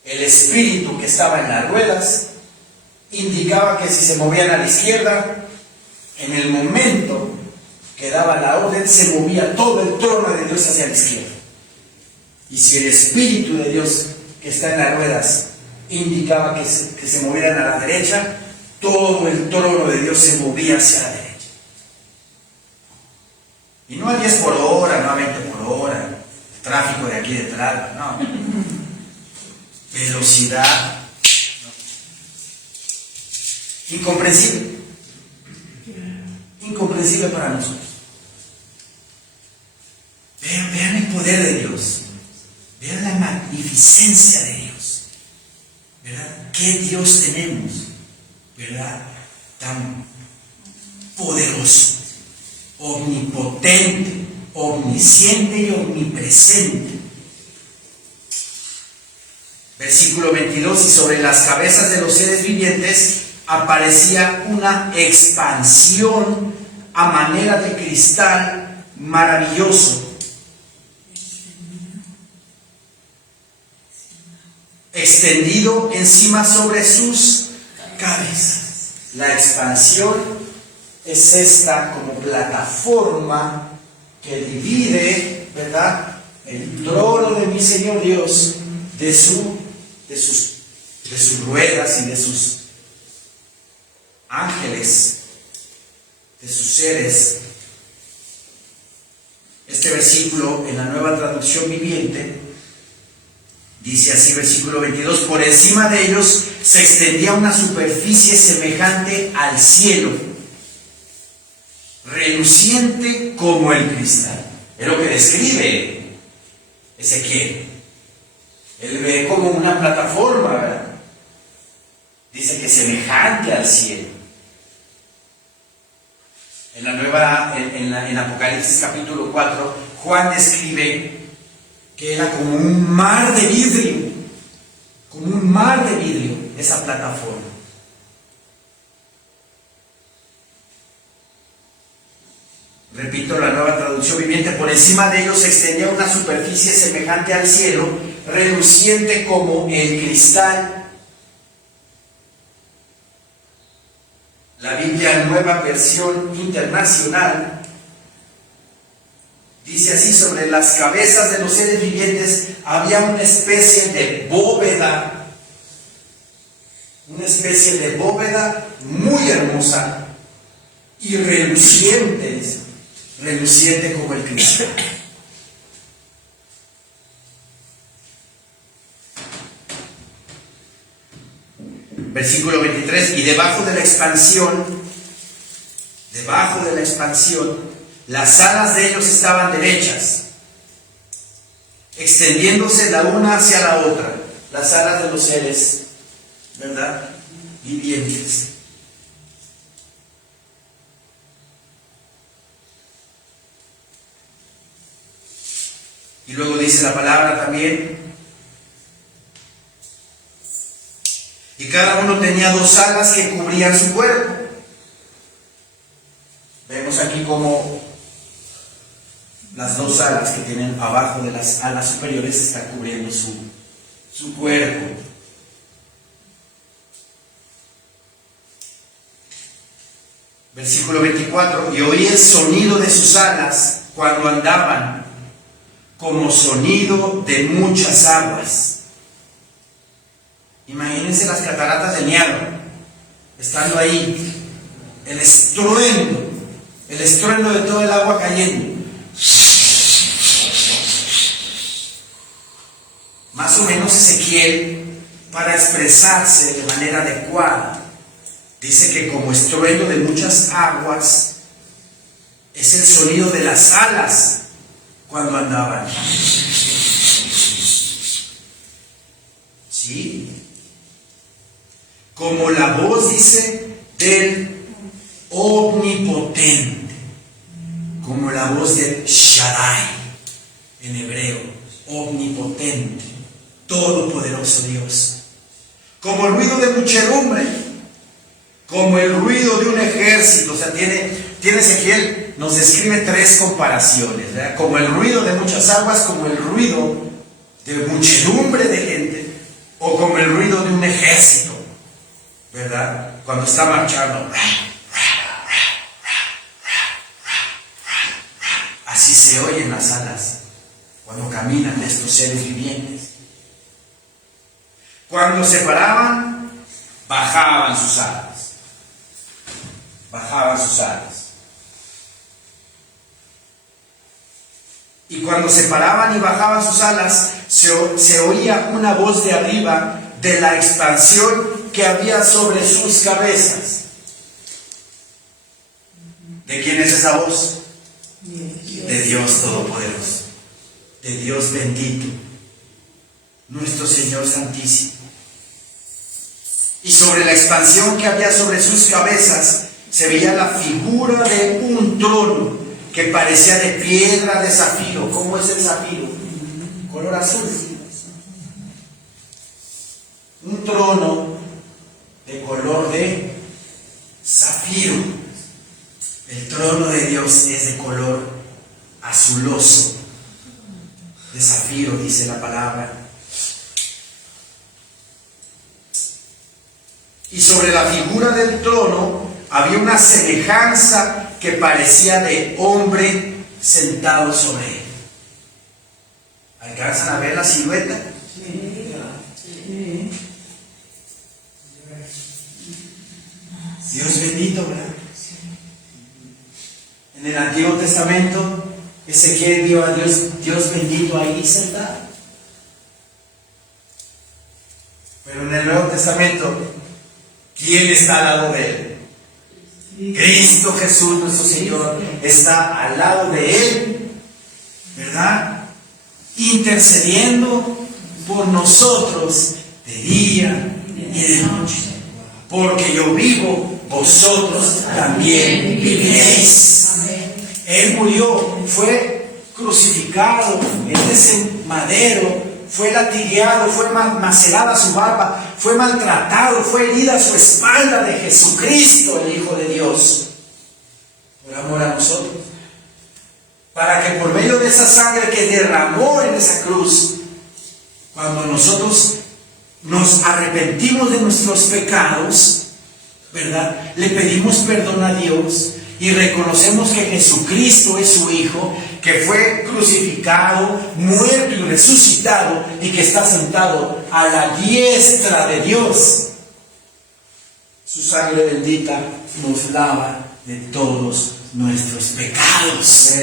El Espíritu que estaba en las ruedas indicaba que si se movían a la izquierda, en el momento que daba la orden, se movía todo el trono de Dios hacia la izquierda. Y si el Espíritu de Dios que está en las ruedas indicaba que se movieran a la derecha, todo el trono de Dios se movía hacia la derecha. Y no a 10 por hora, no a 20 por hora, el tráfico de aquí detrás, no. Velocidad. Incomprensible. Incomprensible para nosotros. Vean el poder de Dios. Vean la magnificencia de Dios. ¿Verdad? ¿Qué Dios tenemos? ¿Verdad? Tan poderoso, omnipotente, omnisciente y omnipresente. Versículo 22, y sobre las cabezas de los seres vivientes aparecía una expansión a manera de cristal maravilloso, extendido encima sobre sus cabezas. La expansión es esta como plataforma que divide, ¿verdad?, el trono de mi Señor Dios de sus ruedas y de sus ángeles, de sus seres. Este versículo en la Nueva Traducción Viviente dice así, versículo 22, por encima de ellos se extendía una superficie semejante al cielo, reluciente como el cristal. Es lo que describe Ezequiel. Él ve como una plataforma, ¿verdad? Dice que semejante al cielo. En Apocalipsis capítulo 4, Juan describe que era como un mar de vidrio, esa plataforma. Repito la Nueva Traducción Viviente: por encima de ellos se extendía una superficie semejante al cielo, reluciente como el cristal. La Biblia Nueva Versión Internacional dice así: sobre las cabezas de los seres vivientes había una especie de bóveda muy hermosa y reluciente como el cristal. Versículo 23: y debajo de la expansión, las alas de ellos estaban derechas, extendiéndose la una hacia la otra. Las alas de los seres, ¿verdad?, vivientes. Y luego dice la palabra también: y cada uno tenía 2 alas que cubrían su cuerpo. Vemos aquí como las 2 alas que tienen abajo de las alas superiores están cubriendo su cuerpo. Versículo 24: y oí el sonido de sus alas cuando andaban, como sonido de muchas aguas. Imagínense las cataratas del Niágara, estando ahí, el estruendo de todo el agua cayendo. Más o menos Ezequiel, para expresarse de manera adecuada, dice que como estruendo de muchas aguas es el sonido de las alas cuando andaban. ¿Sí? Como la voz, dice, del omnipotente, como la voz de Shaddai en hebreo, omnipotente, todopoderoso Dios, como el ruido de muchedumbre, como el ruido de un ejército. O sea, tiene Ezequiel, nos describe 3 comparaciones, ¿verdad? Como el ruido de muchas aguas, como el ruido de muchedumbre de gente, o como el ruido de un ejército, ¿verdad?, cuando está marchando. Así se oyen las alas cuando caminan estos seres vivientes. Cuando se paraban, bajaban sus alas. Y cuando se paraban y bajaban sus alas, se oía una voz de arriba de la expansión que había sobre sus cabezas. ¿De quién es esa voz? De Dios Todopoderoso, de Dios bendito, nuestro Señor Santísimo. Y sobre la expansión que había sobre sus cabezas se veía la figura de un trono que parecía de piedra de zafiro. ¿Cómo es el zafiro? Color azul. Un trono de color de zafiro. El trono de Dios es de color azuloso, de zafiro, dice la palabra. Y sobre la figura del trono había una semejanza que parecía de hombre sentado sobre él. ¿Alcanzan a ver la silueta? Sí. Dios bendito, ¿verdad? En el Antiguo Testamento, Ezequiel vio a Dios bendito ahí sentado. Pero en el Nuevo Testamento, ¿quién está al lado de él? Cristo Jesús, nuestro Señor, está al lado de él, ¿verdad? Intercediendo por nosotros de día y de noche. Porque yo vivo, vosotros también viviréis. Él murió, fue crucificado en ese madero, fue latigueado, fue macerada su barba, fue maltratado, fue herida su espalda de Jesucristo, el Hijo de Dios, por amor a nosotros, para que por medio de esa sangre que derramó en esa cruz, cuando nosotros nos arrepentimos de nuestros pecados, ¿verdad?, le pedimos perdón a Dios y reconocemos que Jesucristo es su Hijo, que fue crucificado, muerto y resucitado, y que está sentado a la diestra de Dios. Su sangre bendita nos lava de todos nuestros pecados.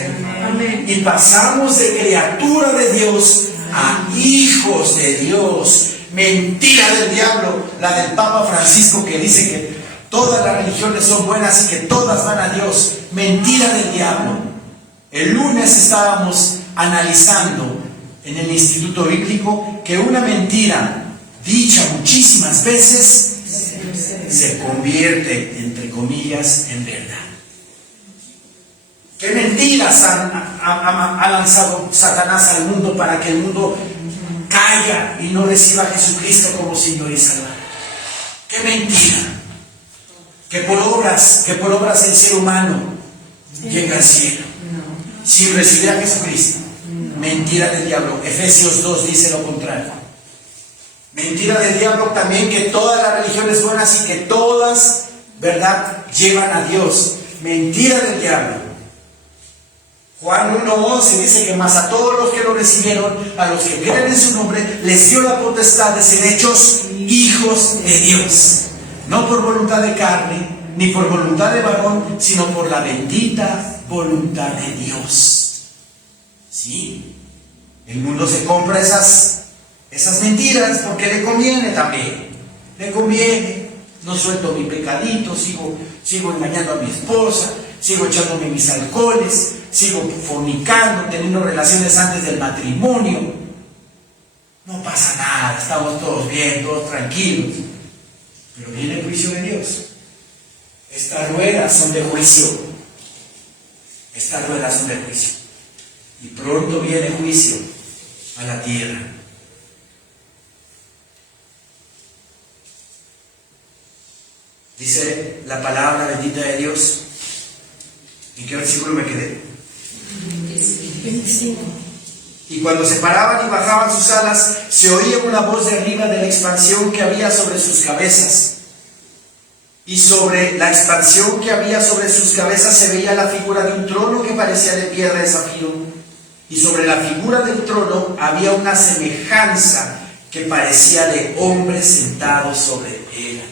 Amén. Y pasamos de criatura de Dios a hijos de Dios. Mentira del diablo, la del Papa Francisco, que dice que todas las religiones son buenas y que todas van a Dios. Mentira del diablo. El lunes estábamos analizando en el Instituto Bíblico que una mentira dicha muchísimas veces se convierte, entre comillas, en verdad. ¿Qué mentiras ha lanzado Satanás al mundo para que el mundo caiga y no reciba a Jesucristo como Señor y Salvador? ¡Qué mentira! Que por obras el ser humano llega al cielo sin recibir a Jesucristo. Mentira del diablo. Efesios 2 dice lo contrario. Mentira del diablo también que todas las religiones buenas y que todas, ¿verdad?, llevan a Dios. Mentira del diablo. Juan 1:11 dice que más a todos los que lo recibieron, a los que creen en su nombre, les dio la potestad de ser hechos hijos de Dios. No por voluntad de carne, ni por voluntad de varón, sino por la bendita voluntad de Dios. ¿Sí? El mundo se compra esas mentiras porque le conviene también. Le conviene. No suelto mi pecadito, sigo engañando a mi esposa, sigo echándome mis alcoholes, sigo fornicando, teniendo relaciones antes del matrimonio. No pasa nada, estamos todos bien, todos tranquilos. Pero viene el juicio de Dios. Estas ruedas son de juicio. Estas ruedas son de juicio. Y pronto viene juicio a la tierra. Dice la palabra bendita de Dios. ¿En qué versículo me quedé? 25. Y cuando se paraban y bajaban sus alas, se oía una voz de arriba de la expansión que había sobre sus cabezas. Y sobre la expansión que había sobre sus cabezas se veía la figura de un trono que parecía de piedra de zafiro. Y sobre la figura del trono había una semejanza que parecía de hombre sentado sobre él.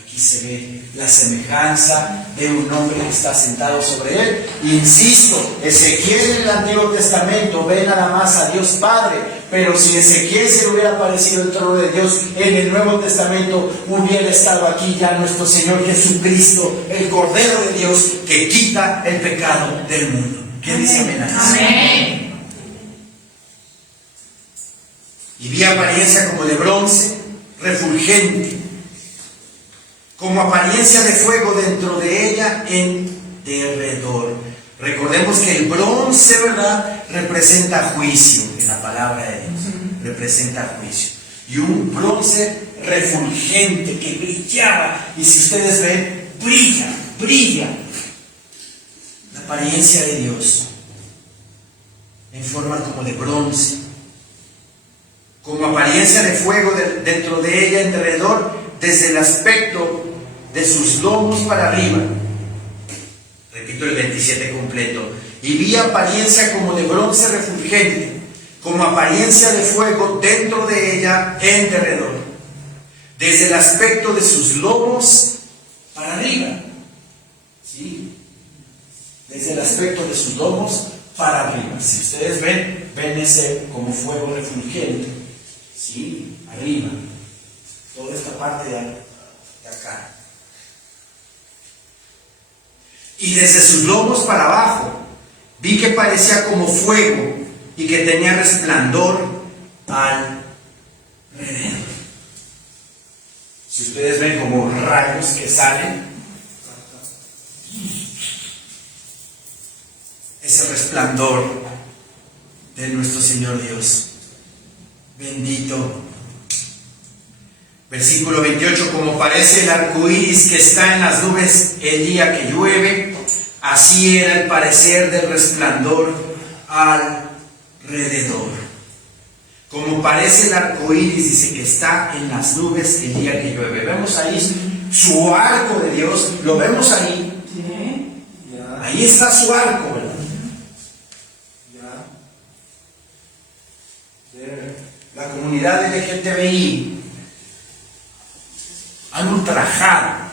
Aquí se ve la semejanza de un hombre que está sentado sobre él. Y insisto, Ezequiel en el Antiguo Testamento ve nada más a Dios Padre, pero si Ezequiel se le hubiera aparecido el trono de Dios en el Nuevo Testamento, hubiera estado aquí ya nuestro Señor Jesucristo, el Cordero de Dios que quita el pecado del mundo. ¿Qué dice amén? Amén. Y vi apariencia como de bronce, refulgente, como apariencia de fuego dentro de ella en derredor. Recordemos que el bronce, ¿verdad?, representa juicio en la palabra de Dios. Representa juicio. Y un bronce refulgente que brillaba. Y si ustedes ven, brilla. La apariencia de Dios en forma como de bronce. Como apariencia de fuego dentro de ella en derredor, desde el aspecto de sus lomos para arriba. Repito el 27 completo. Y vi apariencia como de bronce refulgente, como apariencia de fuego dentro de ella en derredor, desde el aspecto de sus lomos para arriba. ¿Sí? Desde el aspecto de sus lomos para arriba. Si ustedes ven ese como fuego refulgente. ¿Sí? Arriba. Toda esta parte de acá. Y desde sus lomos para abajo vi que parecía como fuego y que tenía resplandor alrededor. Si ustedes ven como rayos que salen es el resplandor de nuestro Señor Dios. Bendito. Versículo 28, como parece el arco iris que está en las nubes el día que llueve, así era el parecer del resplandor alrededor. Como parece el arco iris, dice que está en las nubes el día que llueve. Vemos ahí su arco de Dios, lo vemos ahí. Ahí está su arco, ¿verdad? La comunidad LGTBI han ultrajado,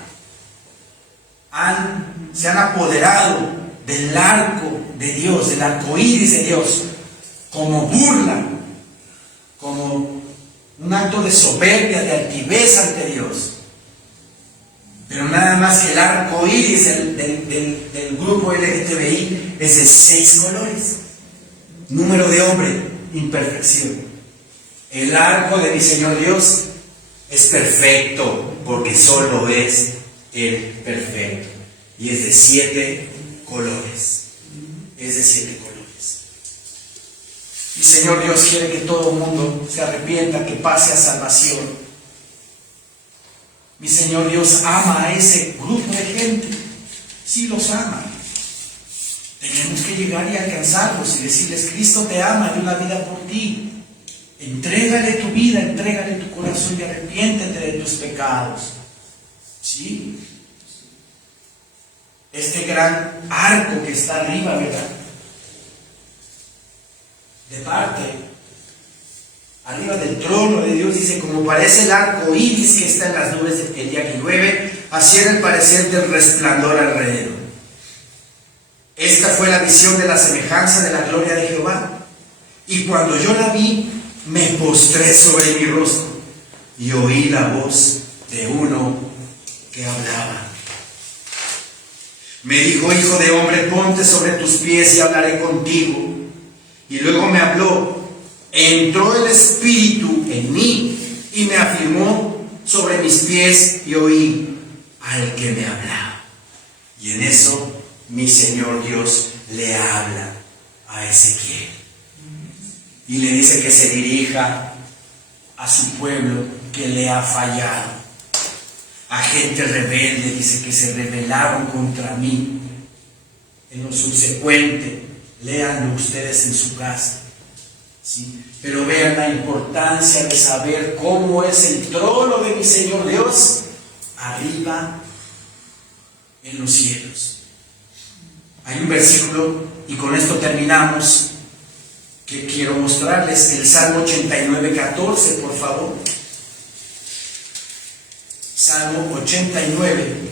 se han apoderado del arco de Dios, del arco iris de Dios, como burla, como un acto de soberbia, de altivez ante Dios. Pero nada más que el arco iris del grupo LGTBI es de 6 colores. Número de hombre, imperfección. El arco de mi Señor Dios es perfecto, porque solo es el perfecto. Y es de 7 colores. Es de 7 colores. Y Señor Dios quiere que todo el mundo se arrepienta, que pase a salvación. Mi Señor Dios ama a ese grupo de gente. Sí los ama. Tenemos que llegar y alcanzarlos y decirles: Cristo te ama y una vida por ti. Entrégale tu vida, entrégale tu corazón y arrepiéntete de tus pecados. ¿Sí? Este gran arco que está arriba, ¿verdad? De parte, arriba del trono de Dios, dice: como parece el arco iris que está en las nubes el día que llueve, así era el parecer del resplandor alrededor. Esta fue la visión de la semejanza de la gloria de Jehová. Y cuando yo la vi, me postré sobre mi rostro y oí la voz de uno que hablaba. Me dijo: hijo de hombre, ponte sobre tus pies y hablaré contigo. Y luego me habló. Entró el Espíritu en mí y me afirmó sobre mis pies y oí al que me hablaba. Y en eso mi Señor Dios le habla a Ezequiel. Y le dice que se dirija a su pueblo que le ha fallado. A gente rebelde, dice, que se rebelaron contra mí. En lo subsecuente, léanlo ustedes en su casa. ¿Sí? Pero vean la importancia de saber cómo es el trono de mi Señor Dios arriba en los cielos. Hay un versículo, y con esto terminamos, que quiero mostrarles, el Salmo 89:14, por favor. Salmo 89.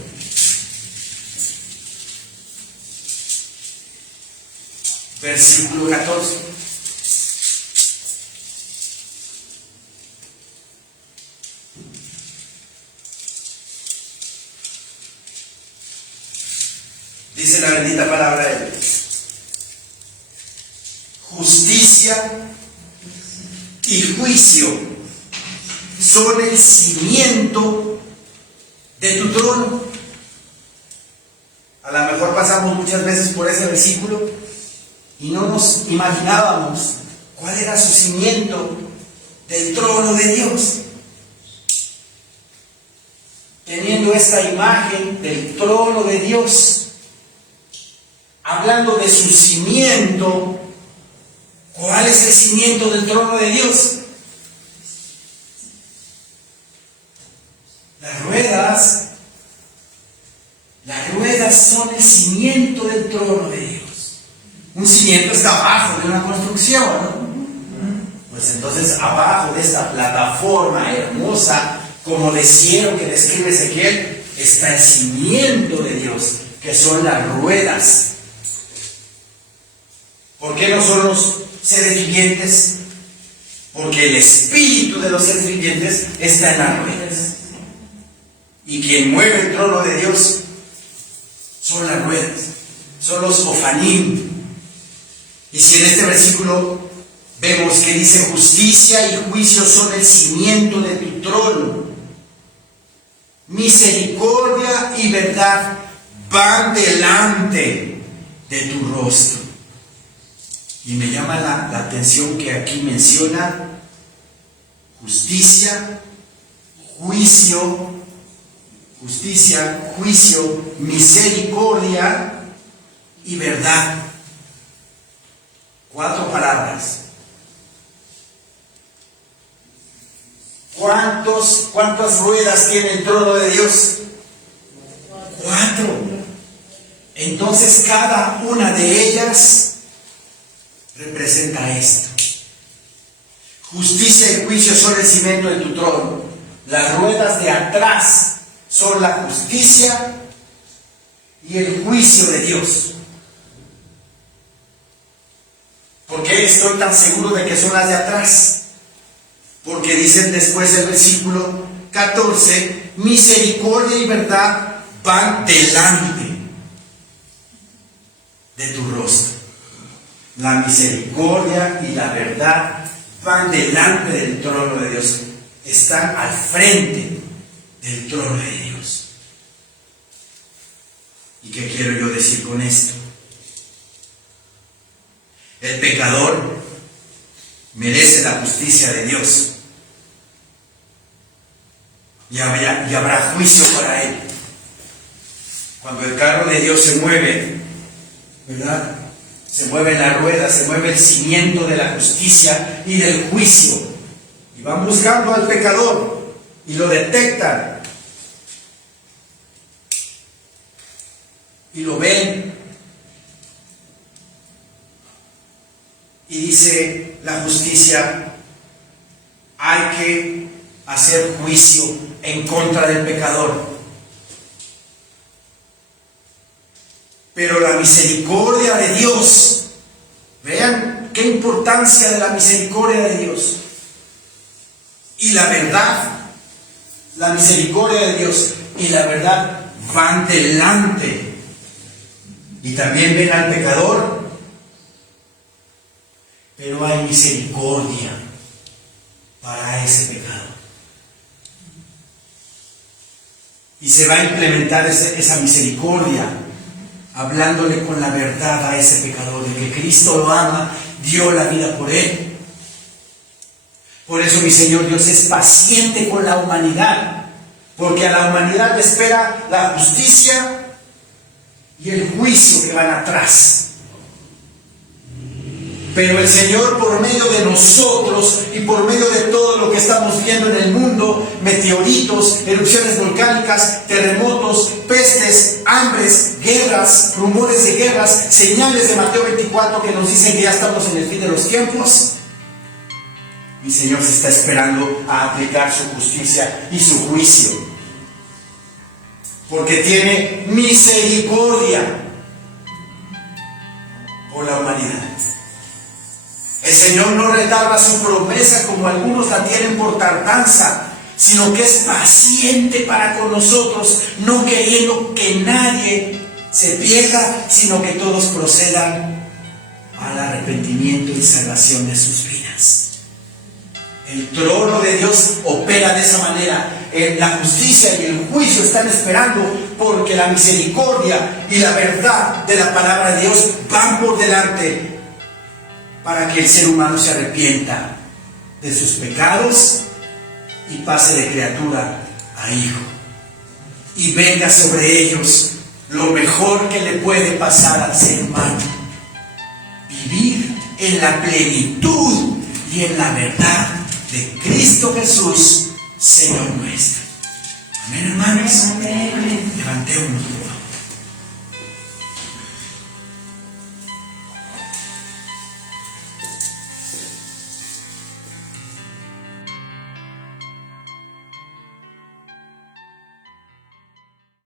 Versículo 14. Dice la bendita palabra de Dios: justicia y juicio son el cimiento de tu trono. A lo mejor pasamos muchas veces por ese versículo y no nos imaginábamos cuál era su cimiento del trono de Dios. Teniendo esta imagen del trono de Dios, hablando de su cimiento, ¿cuál es el cimiento del trono de Dios? Las ruedas son el cimiento del trono de Dios. Un cimiento está abajo de una construcción, ¿no? Pues entonces abajo de esta plataforma hermosa, como de cielo que describe Ezequiel, está el cimiento de Dios, que son las ruedas. ¿Por qué no son los seres vivientes? Porque el espíritu de los seres vivientes está en las ruedas. Y quien mueve el trono de Dios son las ruedas, son los ofanim. Y si en este versículo vemos que dice: justicia y juicio son el cimiento de tu trono, misericordia y verdad van delante de tu rostro. Y me llama la atención que aquí menciona justicia, juicio, misericordia y verdad. 4 palabras. ¿Cuántas ruedas tiene el trono de Dios? 4. Entonces cada una de ellas representa esto. Justicia y juicio son el cimiento de tu trono. Las ruedas de atrás son la justicia y el juicio de Dios. ¿Por qué estoy tan seguro de que son las de atrás? Porque dicen después del versículo 14, misericordia y verdad van delante de tu rostro. La misericordia y la verdad van delante del trono de Dios. Están al frente del trono de Dios. ¿Y qué quiero yo decir con esto? El pecador merece la justicia de Dios. Y habrá juicio para él. Cuando el carro de Dios se mueve, ¿verdad? Se mueven las ruedas, se mueve el cimiento de la justicia y del juicio. Y van buscando al pecador y lo detectan. Y lo ven. Y dice la justicia, hay que hacer juicio en contra del pecador. Pero la misericordia de Dios, vean qué importancia de la misericordia de Dios. Y la verdad, la misericordia de Dios y la verdad van delante. Y también ven al pecador, pero hay misericordia para ese pecado. Y se va a implementar esa misericordia, hablándole con la verdad a ese pecador, de que Cristo lo ama, dio la vida por él. Por eso mi Señor Dios es paciente con la humanidad, porque a la humanidad le espera la justicia y el juicio que van atrás. Pero el Señor, por medio de nosotros y por medio de todo lo que estamos viendo en el mundo, meteoritos, erupciones volcánicas, terremotos, pestes, hambres, guerras, rumores de guerras, señales de Mateo 24 que nos dicen que ya estamos en el fin de los tiempos, mi Señor se está esperando a aplicar su justicia y su juicio, porque tiene misericordia por la humanidad. El Señor no retarda su promesa como algunos la tienen por tardanza, sino que es paciente para con nosotros, no queriendo que nadie se pierda, sino que todos procedan al arrepentimiento y salvación de sus vidas. El trono de Dios opera de esa manera. La justicia y el juicio están esperando, porque la misericordia y la verdad de la palabra de Dios van por delante, para que el ser humano se arrepienta de sus pecados y pase de criatura a hijo, y venga sobre ellos lo mejor que le puede pasar al ser humano: vivir en la plenitud y en la verdad de Cristo Jesús, Señor nuestro. Amén, hermanos. Amén. Levantémonos.